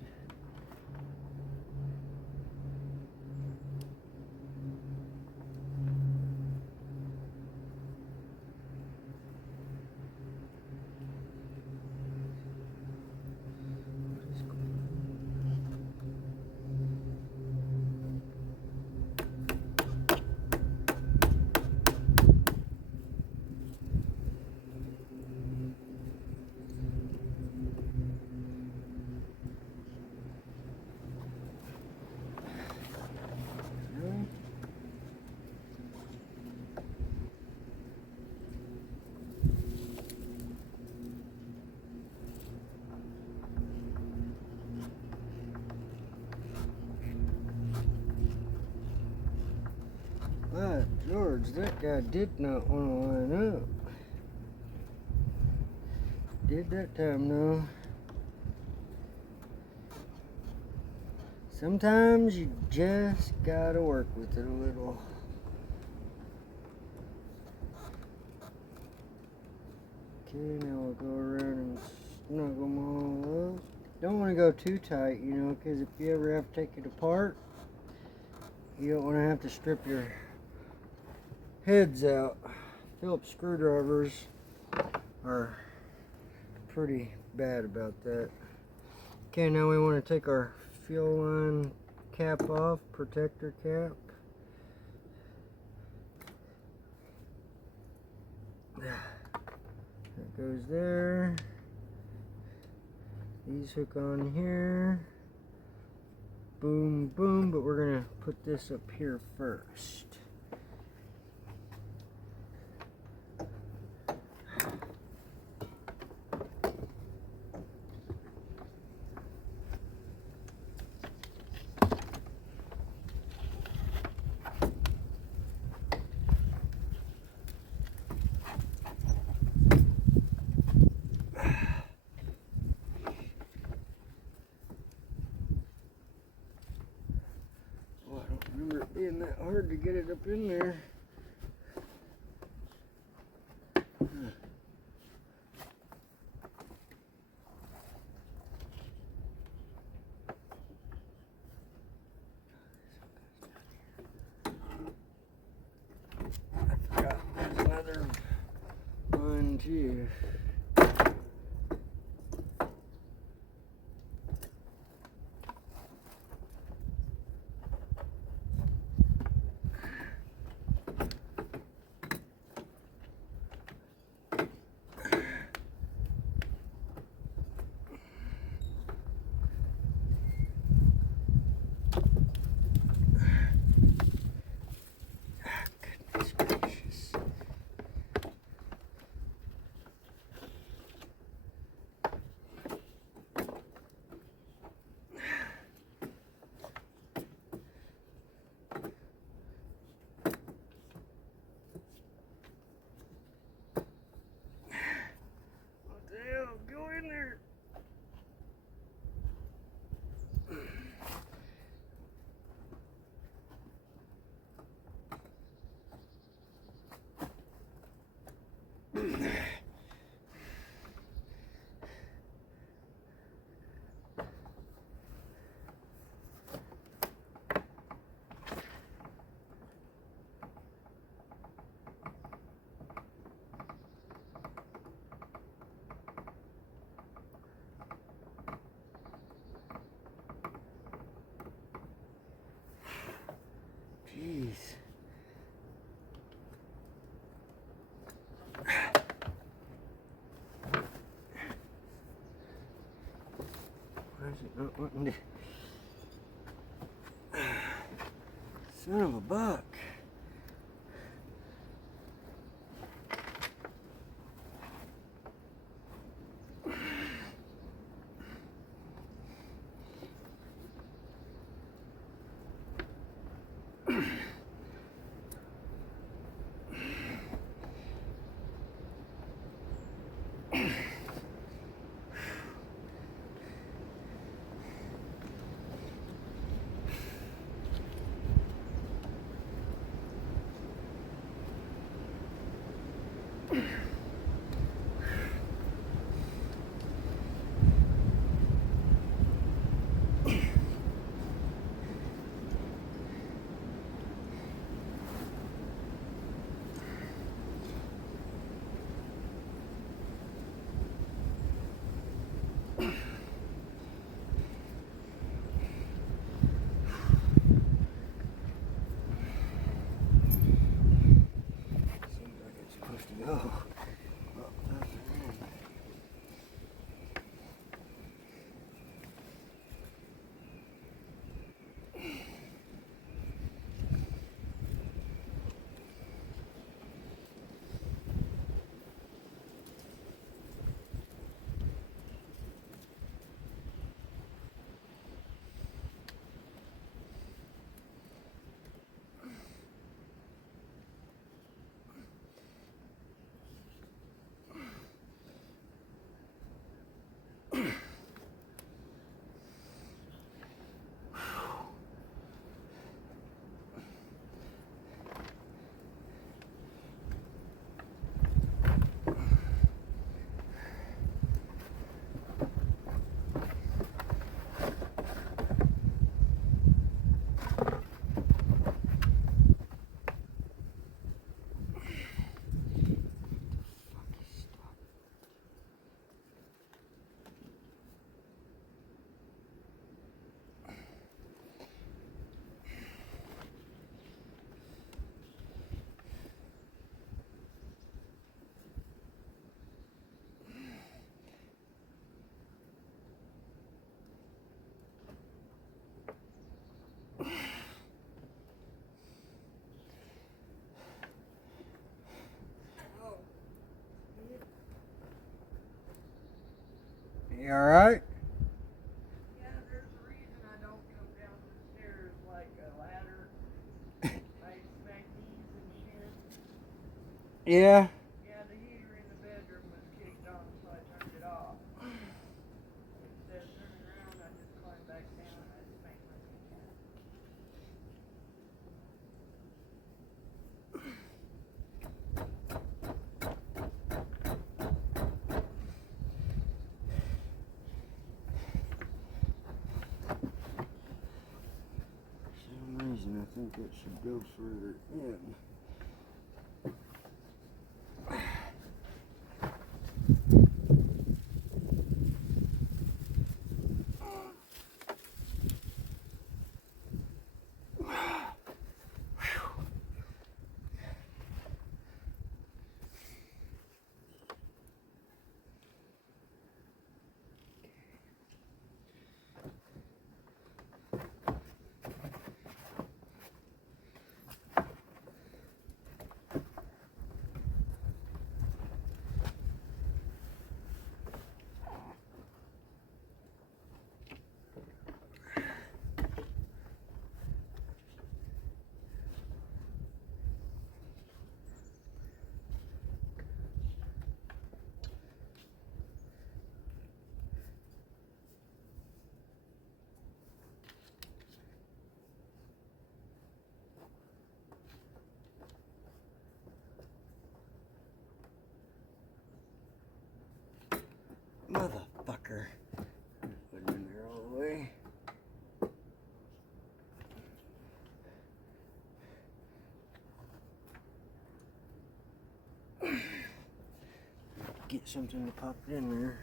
But George, that guy did not want to line up. Did that time though. Sometimes you just gotta work with it a little. Okay, now we'll go around and snuggle them all up. Don't want to go too tight, you know, because if you ever have to take it apart, you don't want to have to strip your heads out. Phillips screwdrivers are pretty bad about that. Okay, now we want to take our fuel line cap off, protector cap. That goes there. These hook on here. Boom, boom, but we're gonna put this up here first. Remember it being that hard to get it up in there. I forgot there's another one too. Jeez. Why is it not wanting to? Son of a buck. Oh. You alright? Yeah, there's a reason I don't come down the stairs like a ladder. I smack knees and shit. Yeah. Yeah, the heater in the bedroom was kicked on, so I turned it off. Instead of turning around, I just climbed back down and I smacked my kneecap. For some reason, I think it should go further in. Motherfucker. Put it in there all the way. Get something to pop it in there.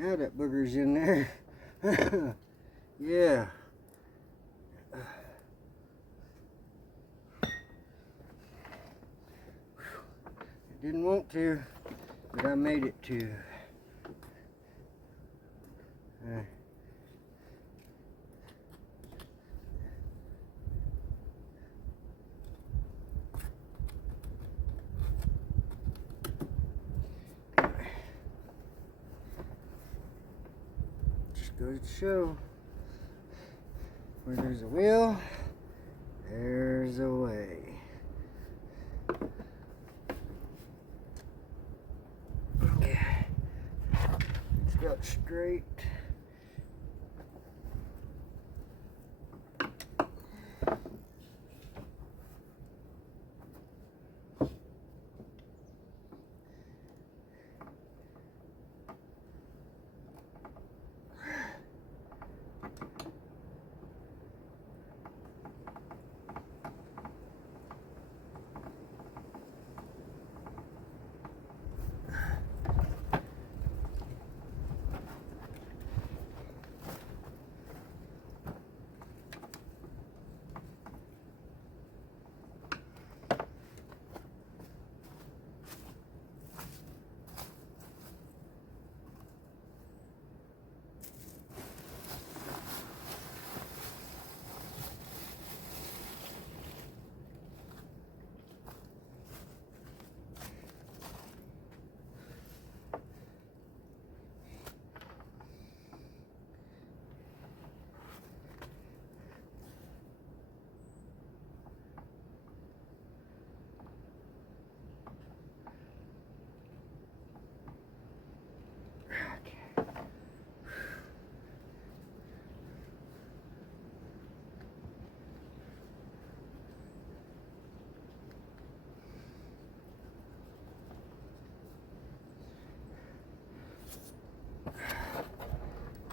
Now that booger's in there. Yeah. I didn't want to, but I made it to. Just goes to show, where there's a will, there's a way. Okay, it's got straight.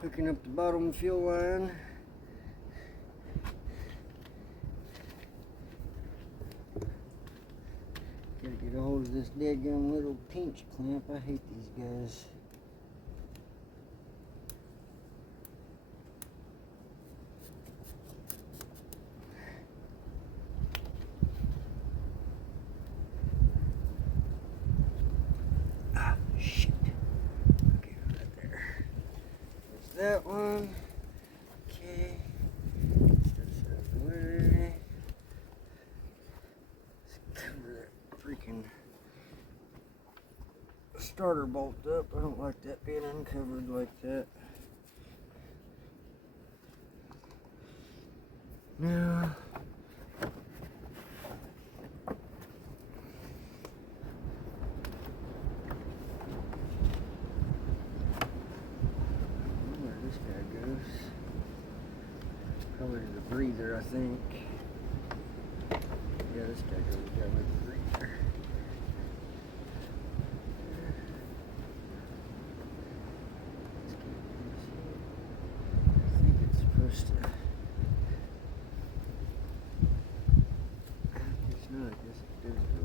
Hooking up the bottom fuel line. Gotta get a hold of this daggum little pinch clamp. I hate these guys. Ah, shit. Okay, right there. There's that one. Okay. Steps out of the way. Let's cover that freaking starter bolt up. I don't like that being uncovered like that. Now, where this guy goes. Probably to the breather, I think. Yeah, this guy goes down with the breather. I think it's supposed to. It's not. I guess it does go.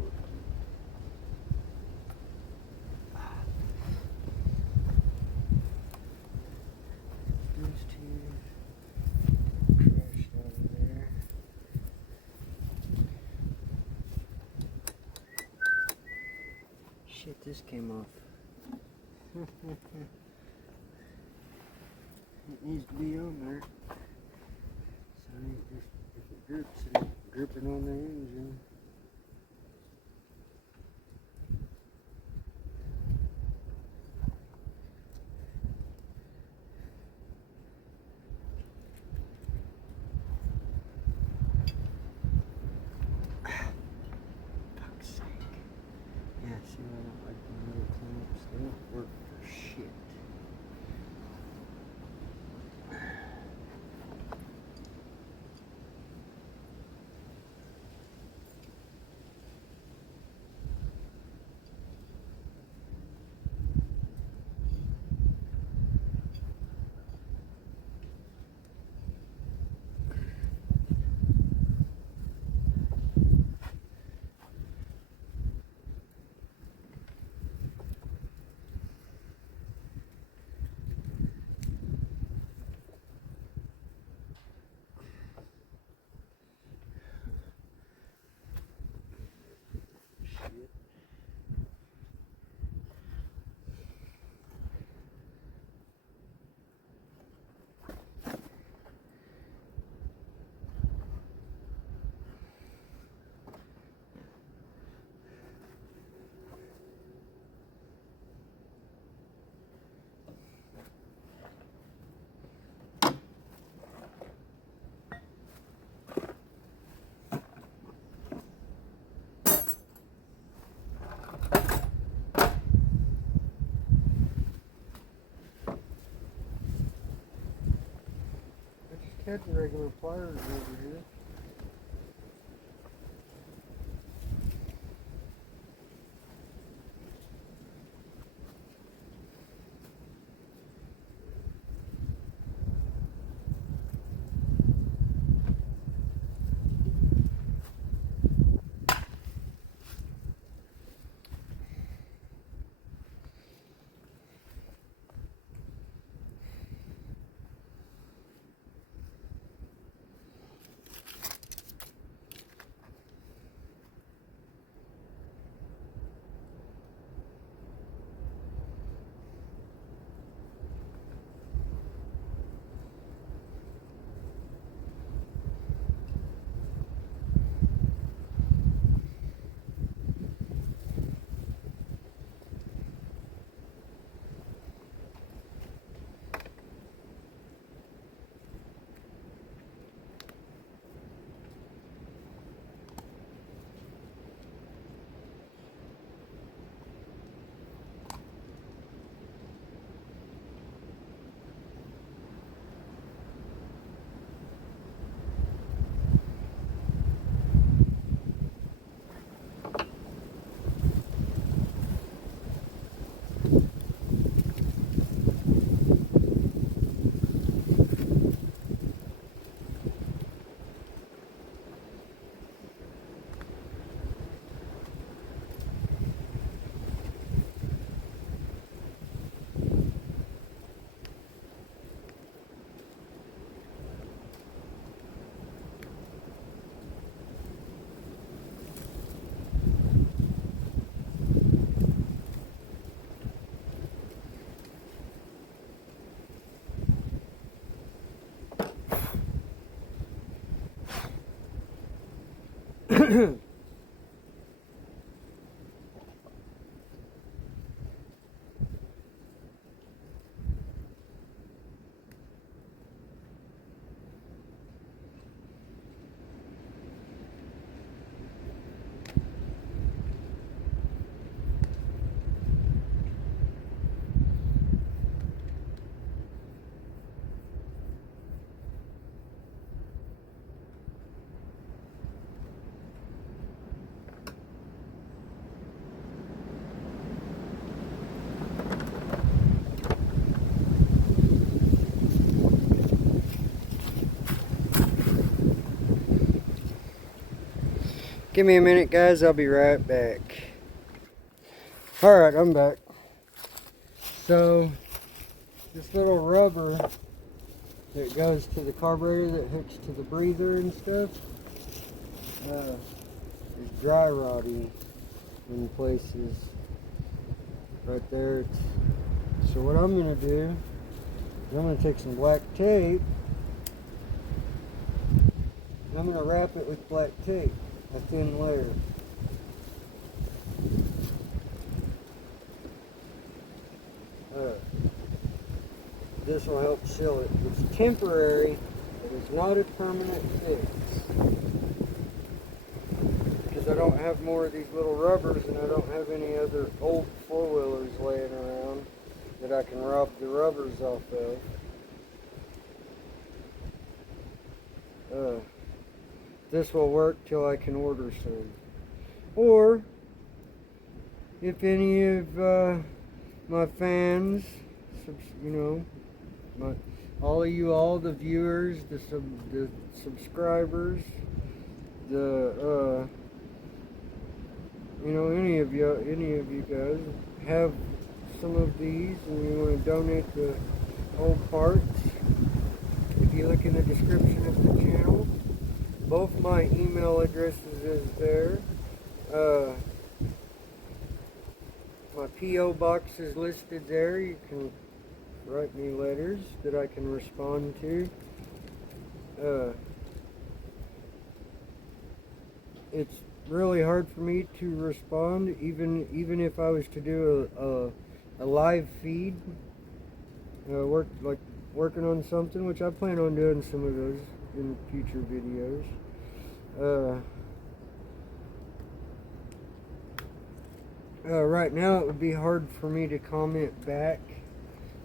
Those two crash down there. Shit, this came off. It needs to be on there. So if it grips, it's gripping on the engine. Fuck's sake. Yeah, see, I don't like the little clamps. They don't work for shit. got the regular pliers over here. Give me a minute, guys. I'll be right back. Alright, I'm back. So, this little rubber that goes to the carburetor that hooks to the breather and stuff is dry rotting in places. Right there. So what I'm going to do is I'm going to take some black tape and I'm going to wrap it with black tape. A thin layer. This will help seal it. It's temporary. It is not a permanent fix. Because I don't have more of these little rubbers and I don't have any other old four-wheelers laying around that I can rob the rubbers off of. This will work till I can order some. Or, if any of my fans, you know, all of you, all the viewers, the subscribers, you know, any of you guys have some of these and you want to donate the old parts, if you look in the description of the channel, both my email addresses is there. My P.O. box is listed there. You can write me letters that I can respond to. It's really hard for me to respond, even if I was to do a live feed, working on something, which I plan on doing some of those in future videos. Right now it would be hard for me to comment back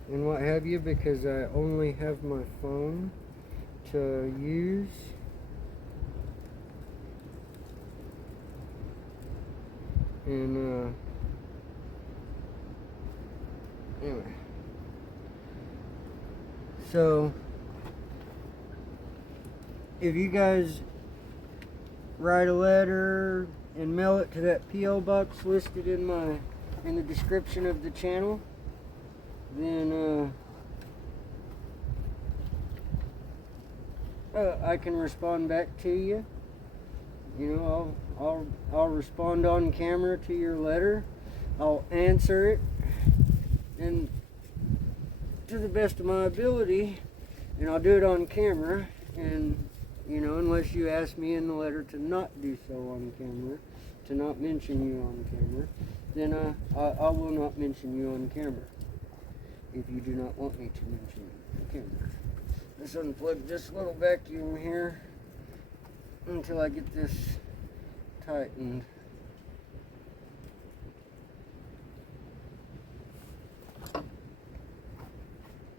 and what have you because I only have my phone to use. And anyway, so if you guys write a letter and mail it to that P.O. box listed in the description of the channel, then I can respond back to you. You know, I'll respond on camera to your letter. I'll answer it, and to the best of my ability, and I'll do it on camera. And you know, unless you ask me in the letter to not do so on camera, to not mention you on camera, then I will not mention you on camera. If you do not want me to mention you on camera. Let's unplug this little vacuum here until I get this tightened.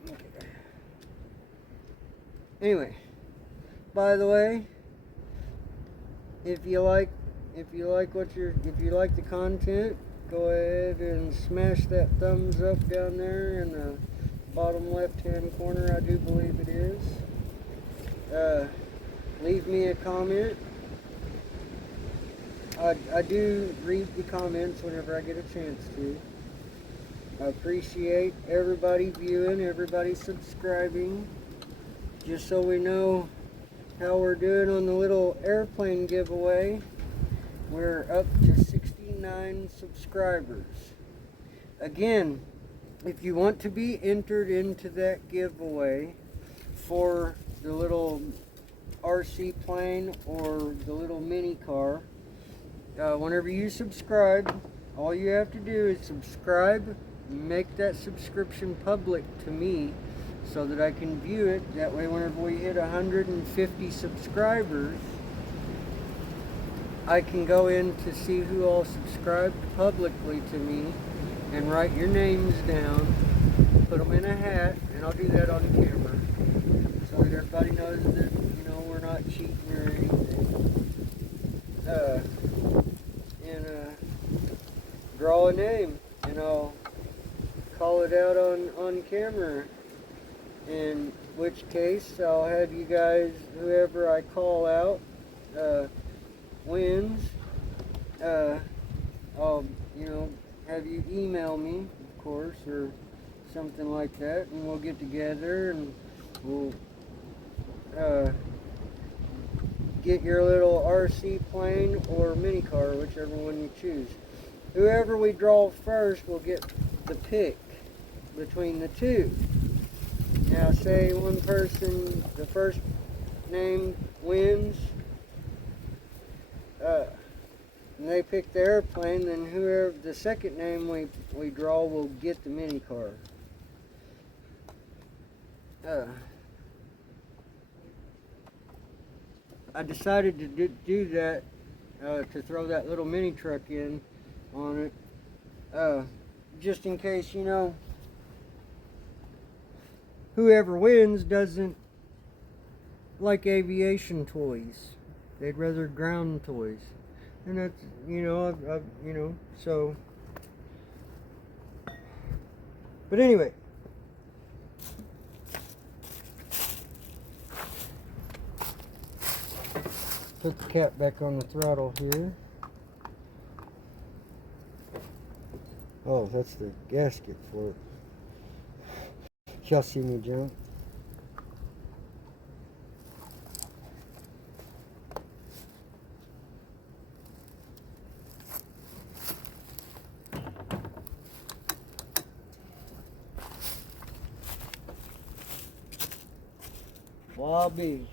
Okay. Anyway, by the way, if you like the content, go ahead and smash that thumbs up down there in the bottom left hand corner. I do believe it is. Leave me a comment. I do read the comments whenever I get a chance to. I appreciate everybody viewing, everybody subscribing. Just so we know how we're doing on the little airplane giveaway, we're up to 69 subscribers. Again, if you want to be entered into that giveaway for the little RC plane or the little mini car, whenever you subscribe, all you have to do is subscribe, make that subscription public to me so that I can view it. That way, whenever we hit 150 subscribers, I can go in to see who all subscribed publicly to me and write your names down, put them in a hat, and I'll do that on camera so that everybody knows that, you know, we're not cheating or anything. And draw a name, and I'll call it out on camera. In which case, I'll have you guys, whoever I call out wins. I'll, you know, have you email me, of course, or something like that, and we'll get together and we'll get your little RC plane or mini car, whichever one you choose. Whoever we draw first will get the pick between the two. Now, say one person, the first name wins, and they pick the airplane, then whoever the second name we draw will get the mini car. I decided to do that, to throw that little mini truck in on it, just in case, you know, whoever wins doesn't like aviation toys. They'd rather ground toys. And that's, you know, you know, so. But anyway. Put the cap back on the throttle here. Oh, that's the gasket for it. Y'all see me jump? Bobby,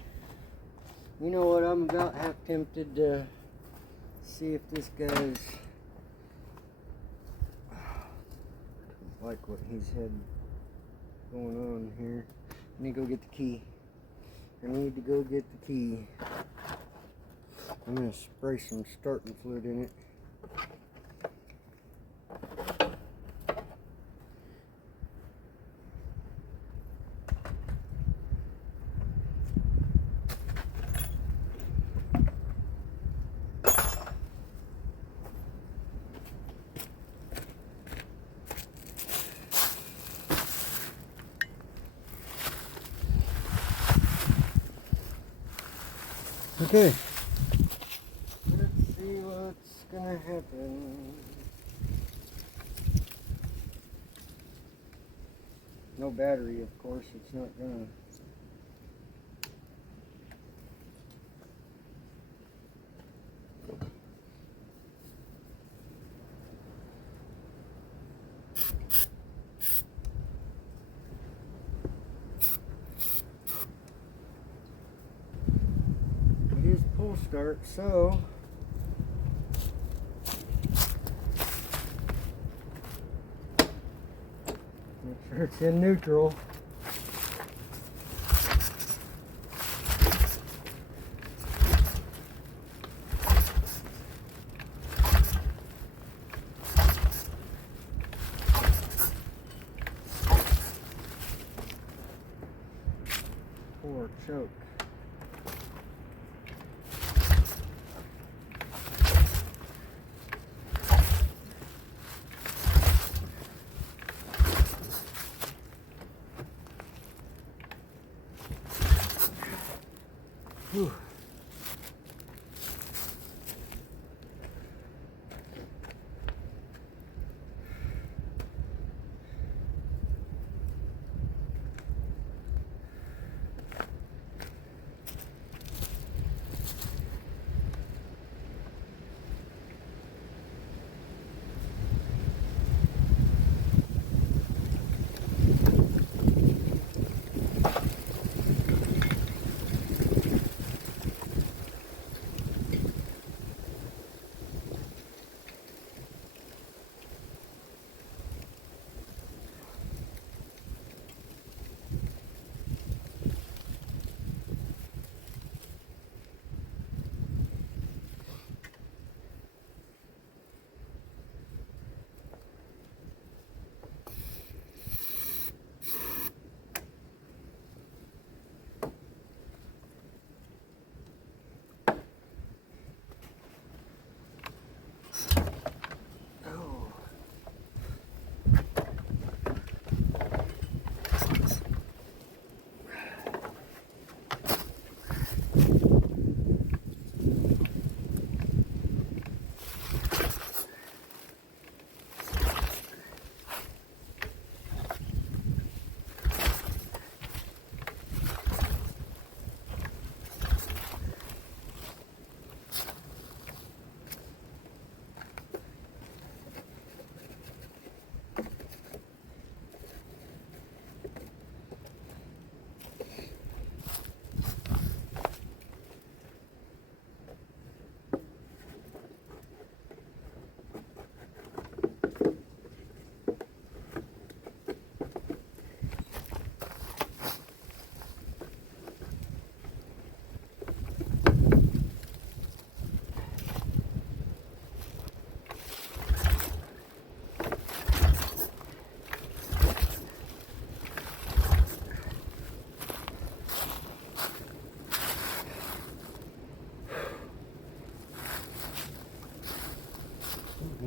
you know what? I'm about half tempted to see if this guy's like what he's had going on here. I need to go get the key. I need to go get the key. I'm going to spray some starting fluid in it. Okay. Let's see what's gonna happen. No battery, of course. It's not gonna. It is pull start, so make sure it's in neutral. Or choke. Whew.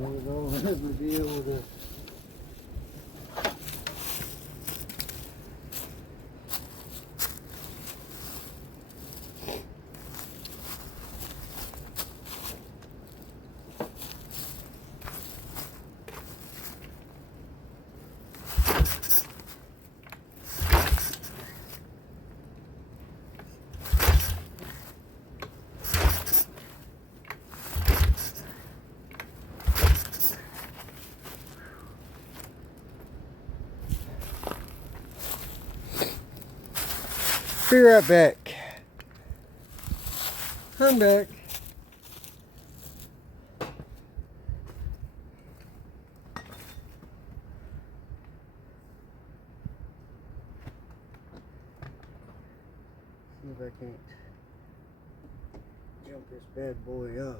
I'll ever be able to. Be right back. I'm back. See if I can't jump this bad boy off.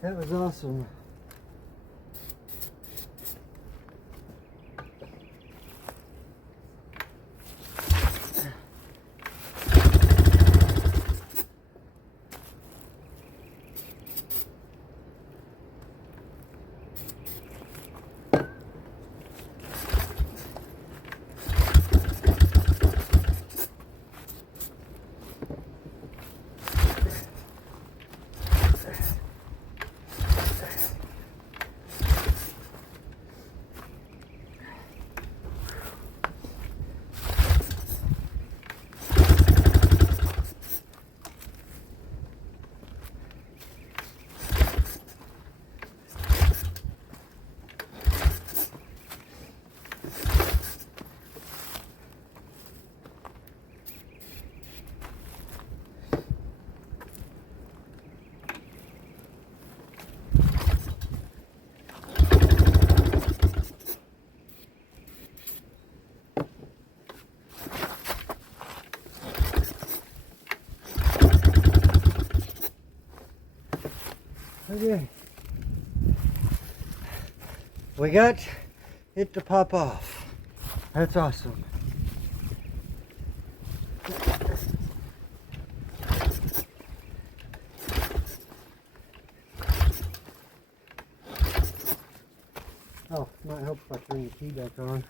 That was awesome. Okay. We got it to pop off. That's awesome. Oh, might help if I turn the key back on.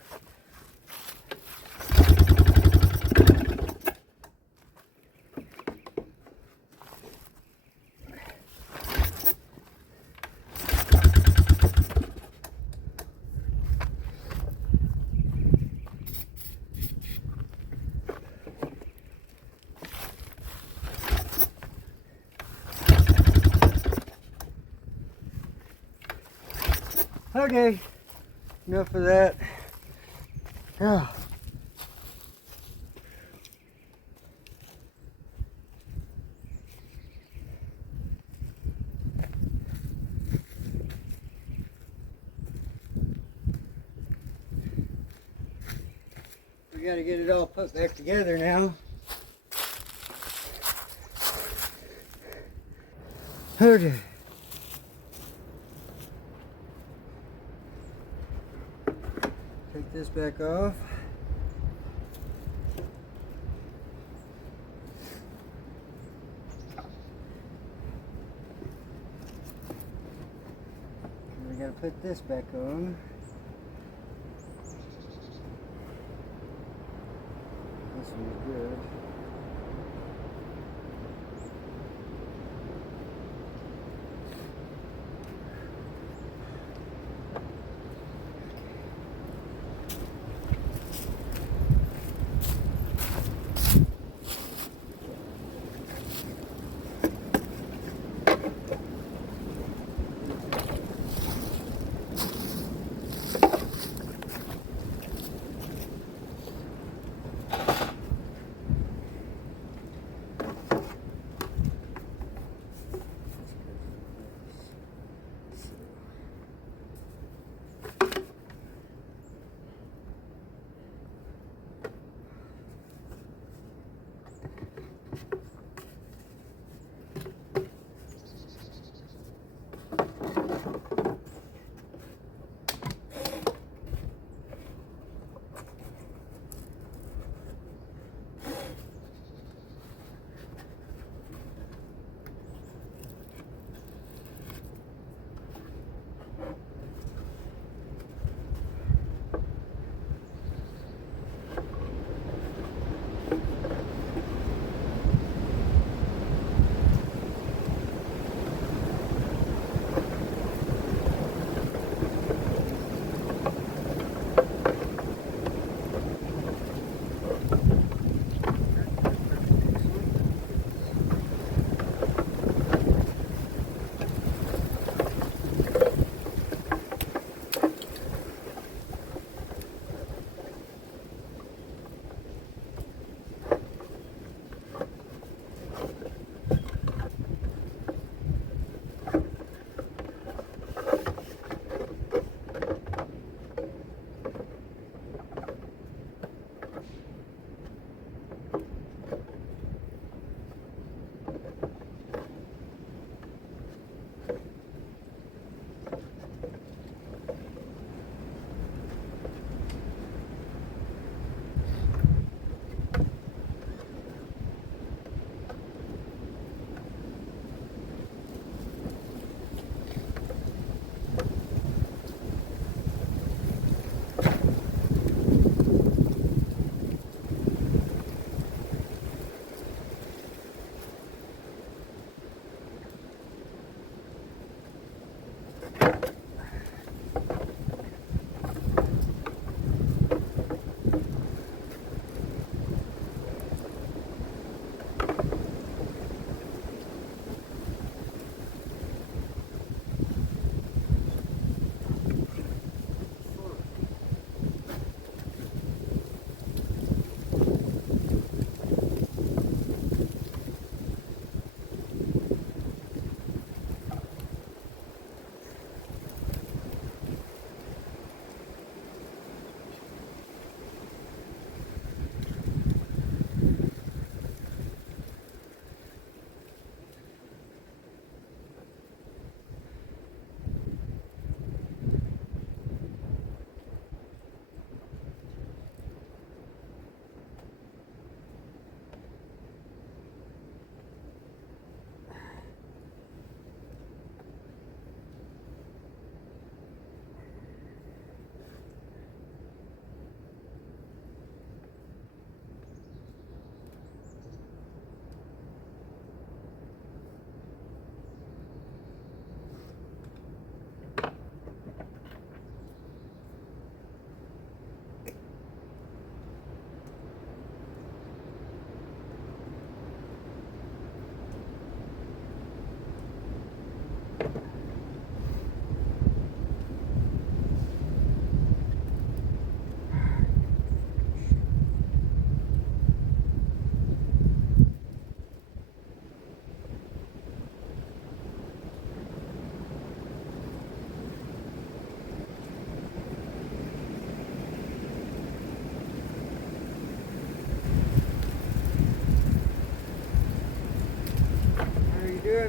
Okay, enough of that. Oh. We gotta get it all put back together now. Okay. Take this back off. And we gotta put this back on. This one's good.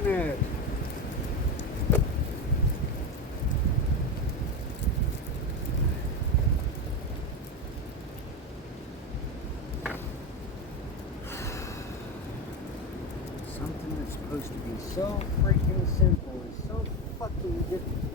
looking at? Something that's supposed to be so freaking simple is so fucking difficult.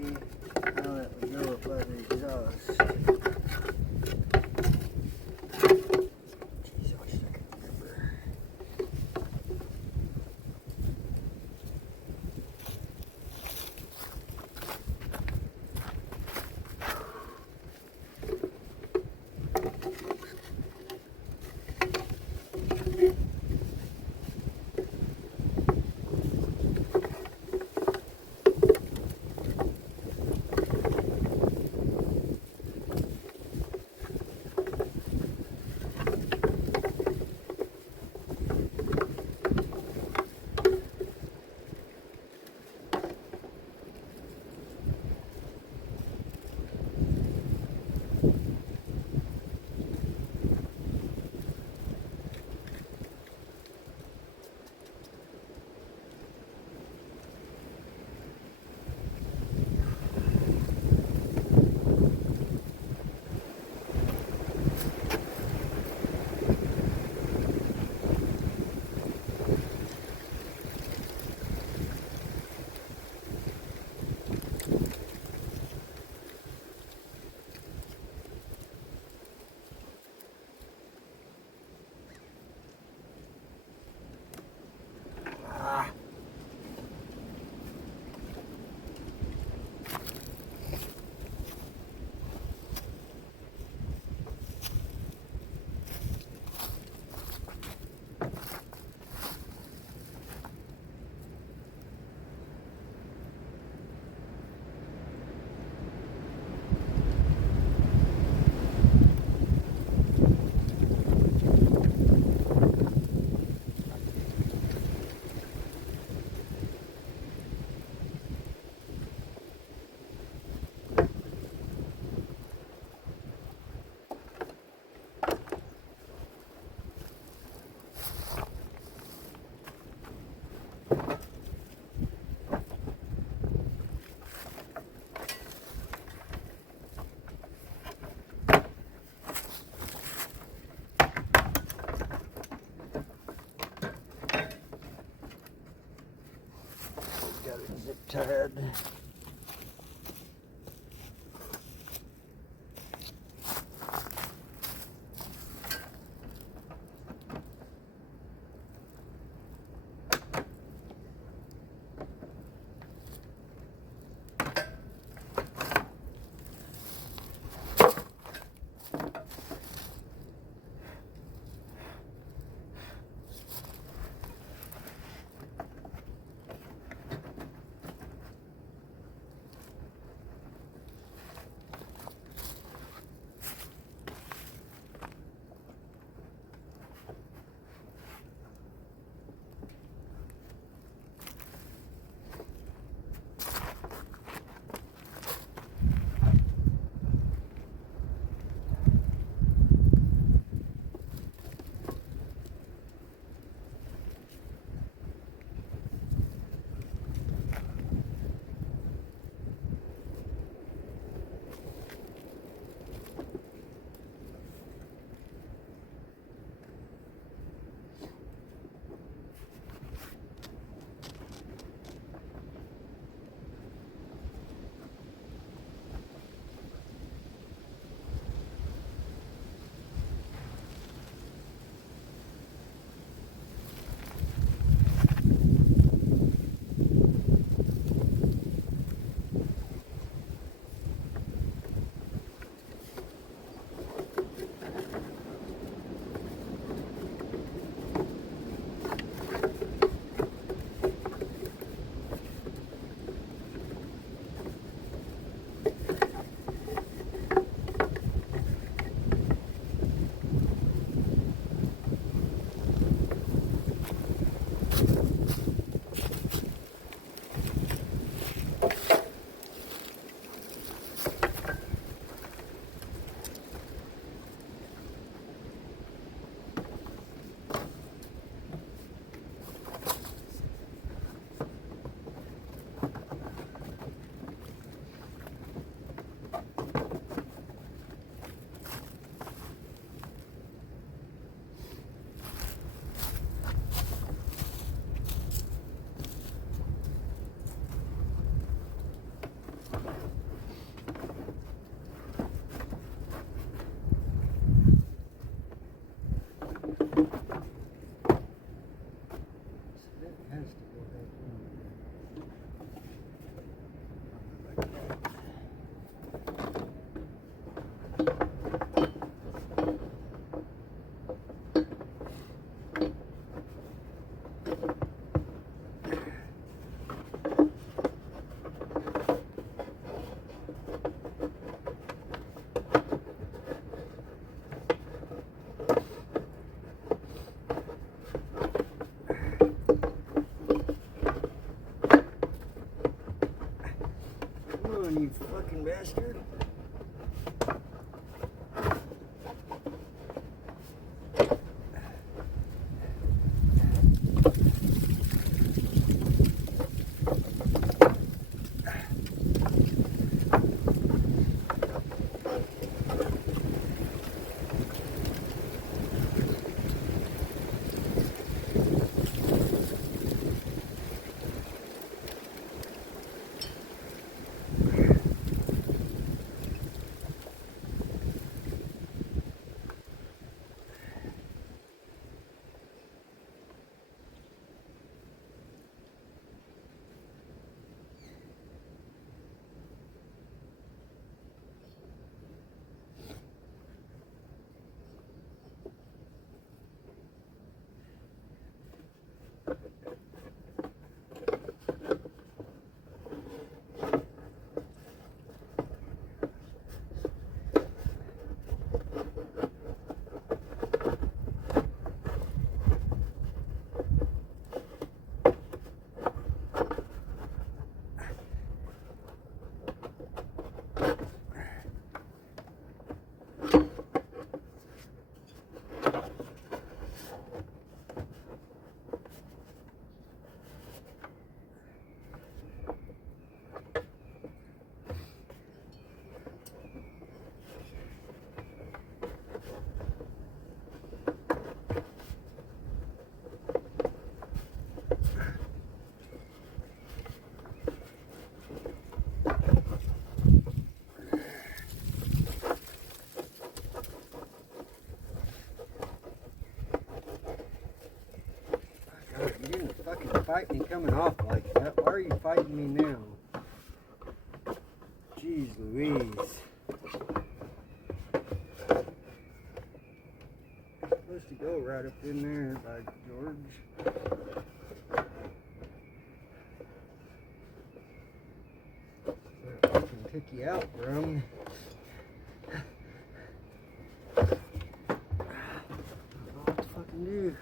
key. Now that we know it by the exhaust. Jeez, I wish I could remember. Got it zip tied. Come on, you fucking bastard. You didn't fucking fight me coming off like that. Why are you fighting me now? Jeez Louise. It's supposed to go right up in there, by George. I can take you out, bro. I don't know what to fucking do.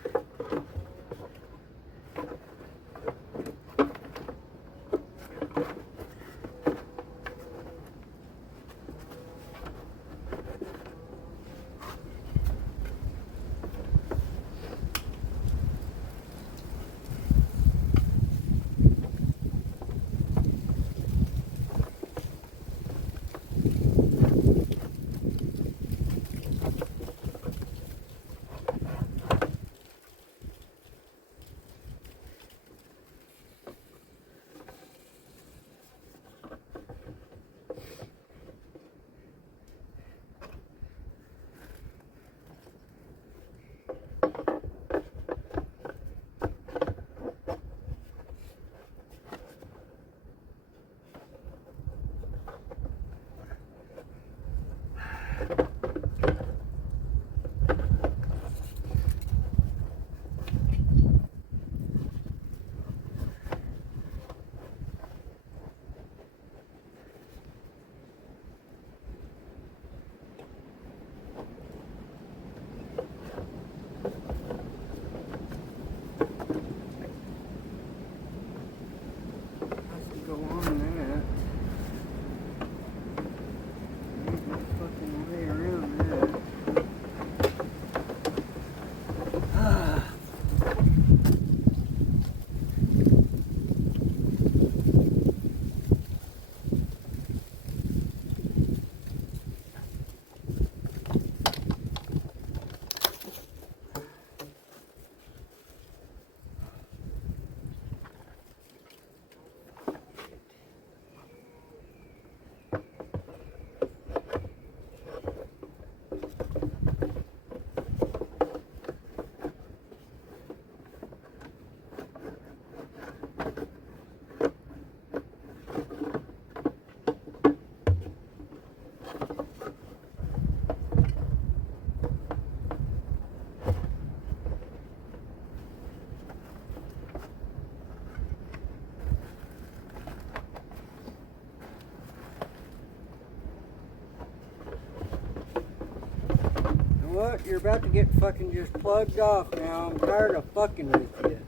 What? You're about to get fucking just plugged off now. I'm tired of fucking with you.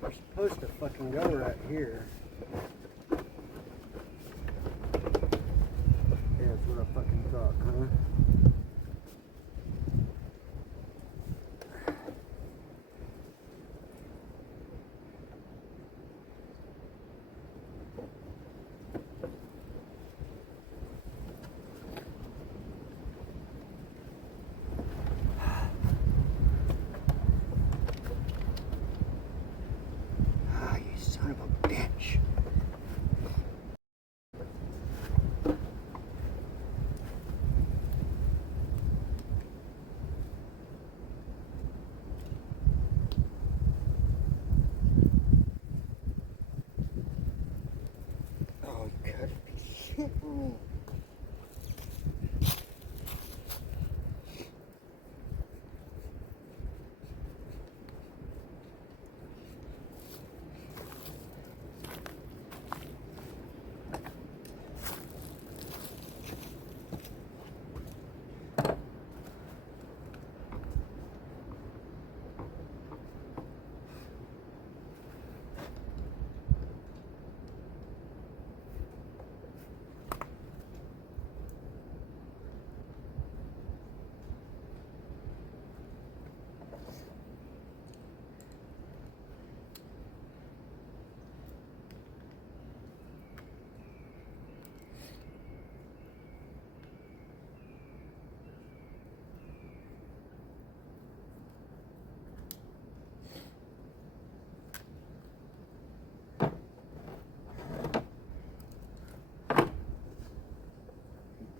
You're supposed to fucking go right here. Yeah, that's what I fucking thought, huh? Ah, you son of a bitch. Oh, you gotta be shitting me.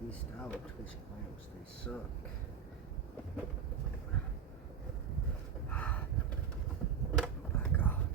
These style twist clamps, they suck. Oh my god.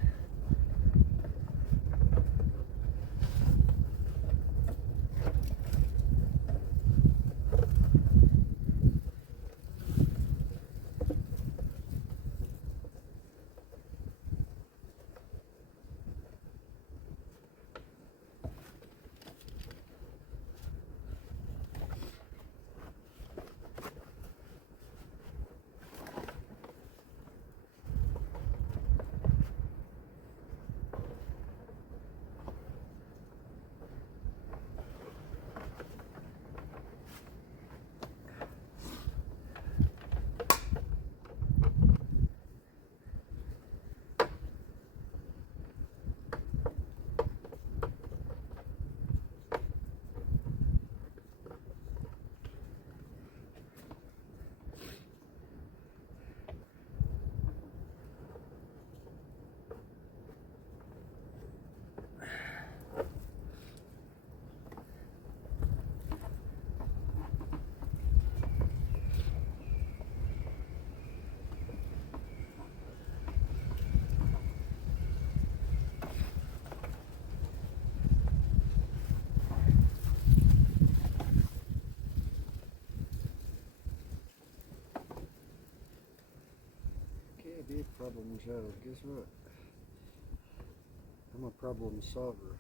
Can't be a problem child. Guess what? I'm a problem solver.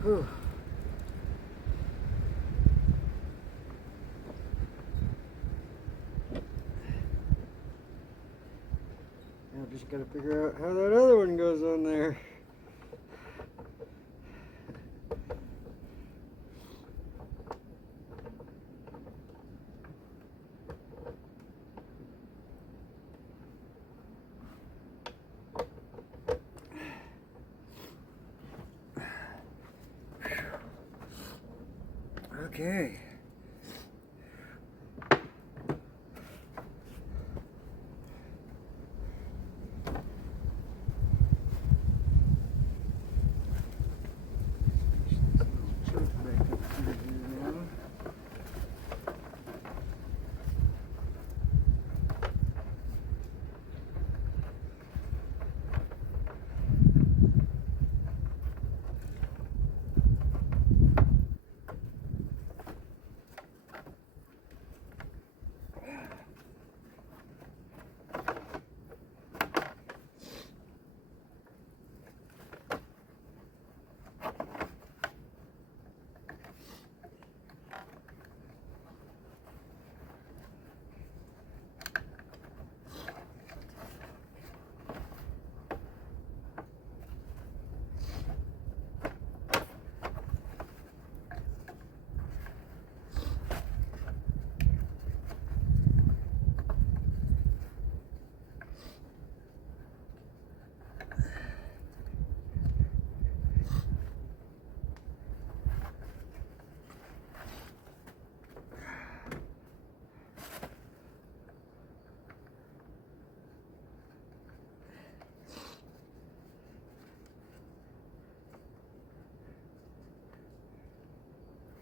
Whew. Now just gotta figure out how that other one goes on there. Okay.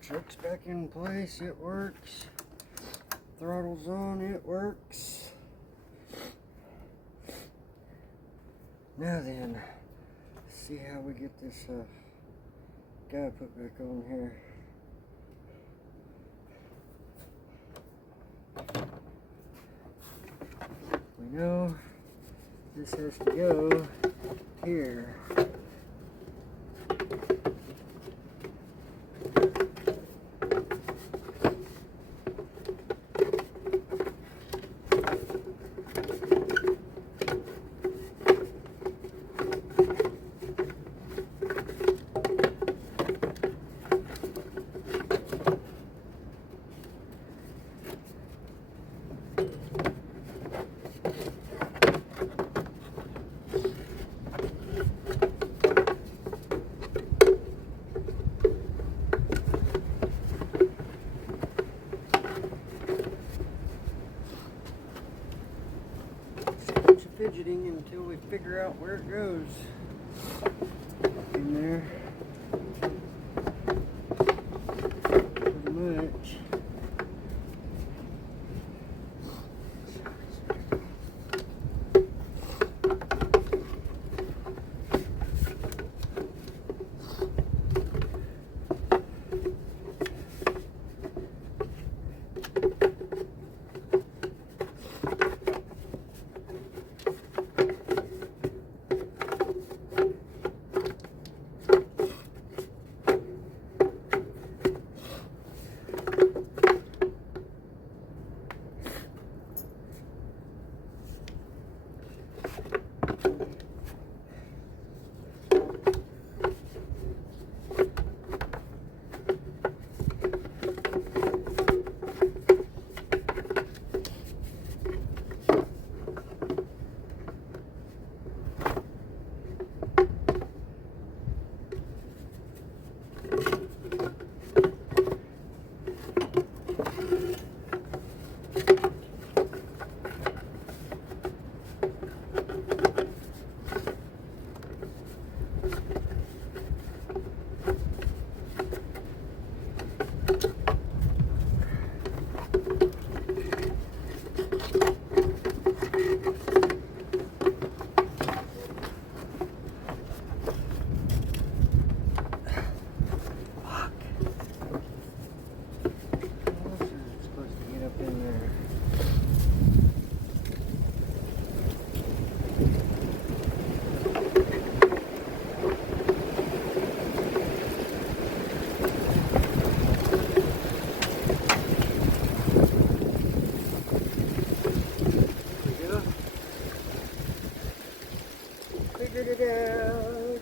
Truck's back in place, it works. Throttle's on, it works. Now then, let's see how we get this guy put back on here. We know this has to go here. Fidgeting until we figure out where it goes. In there. Pretty much. Figured it out.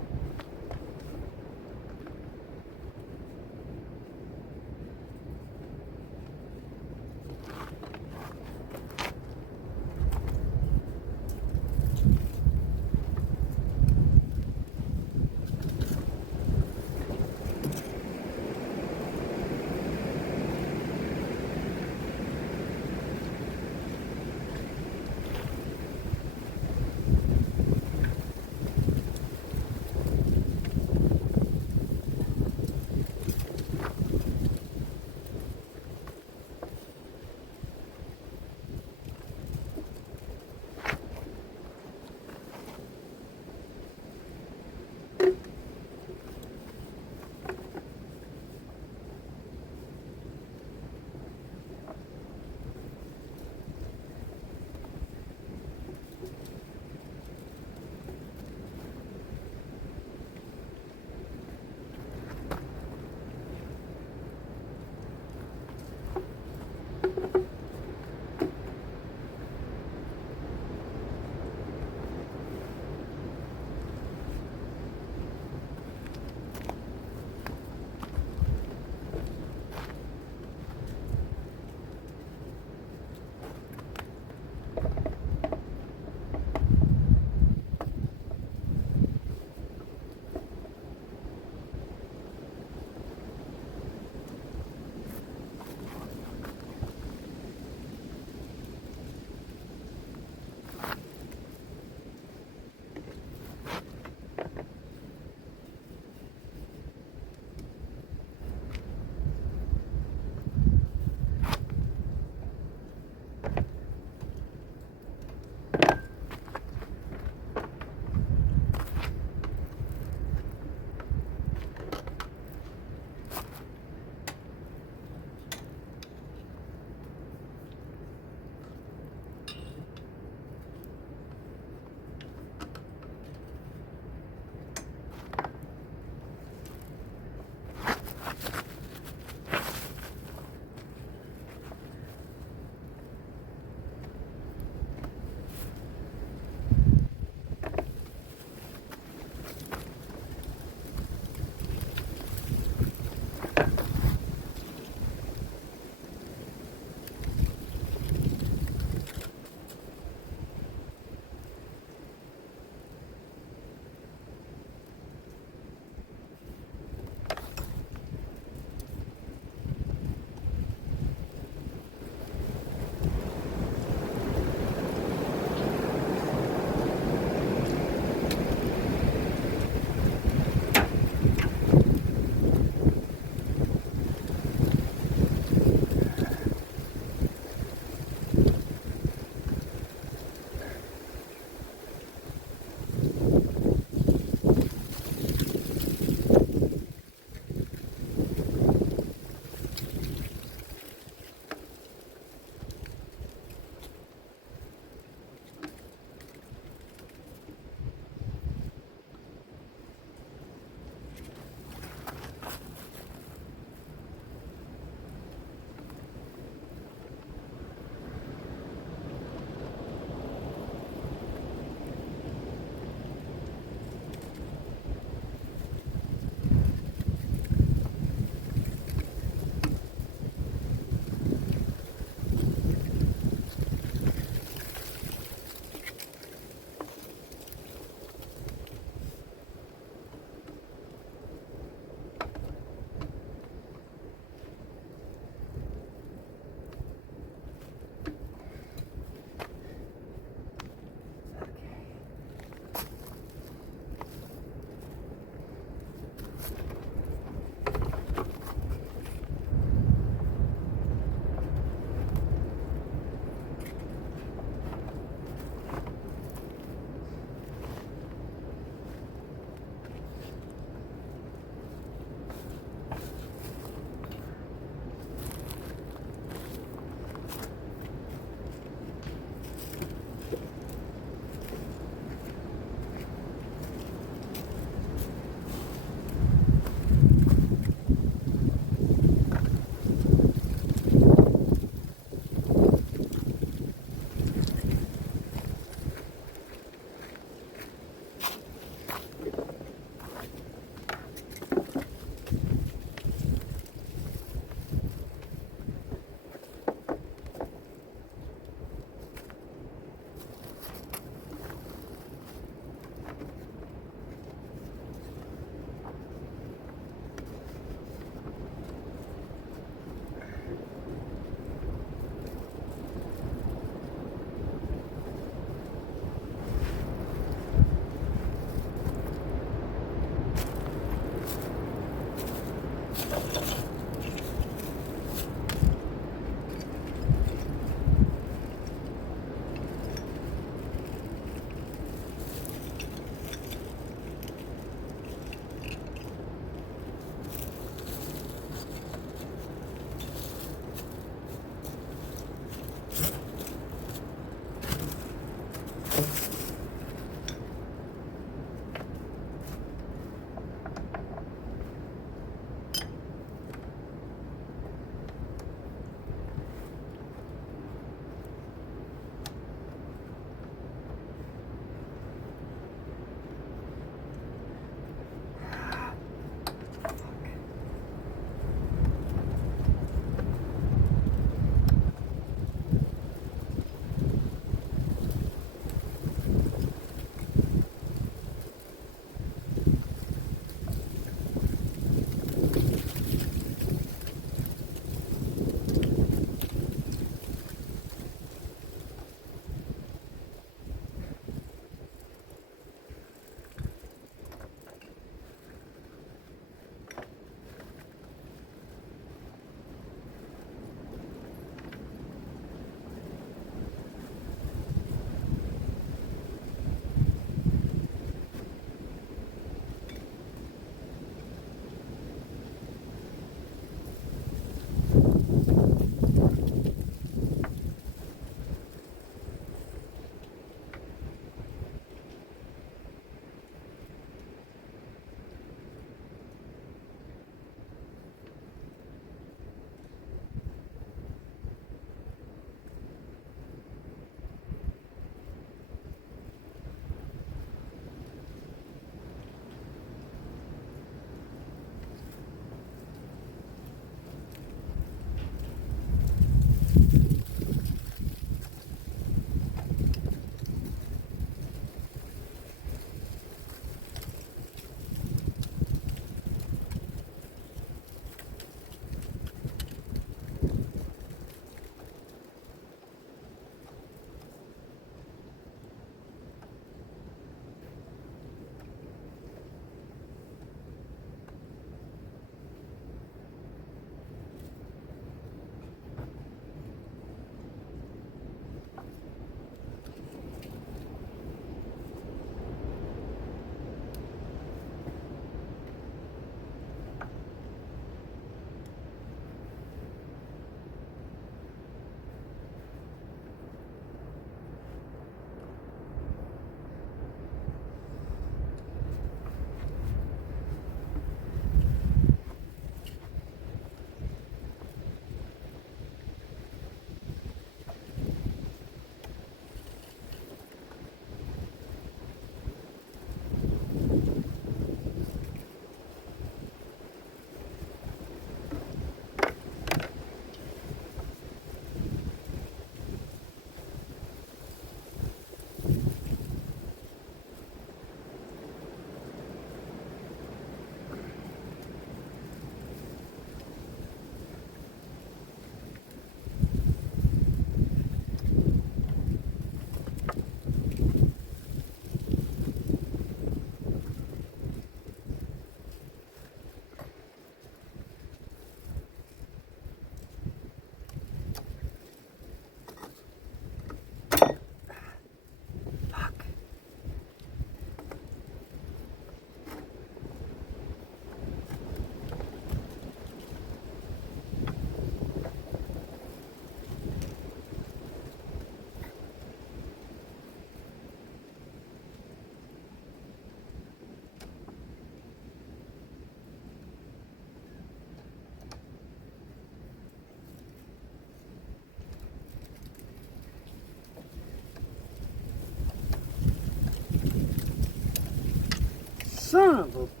Son of a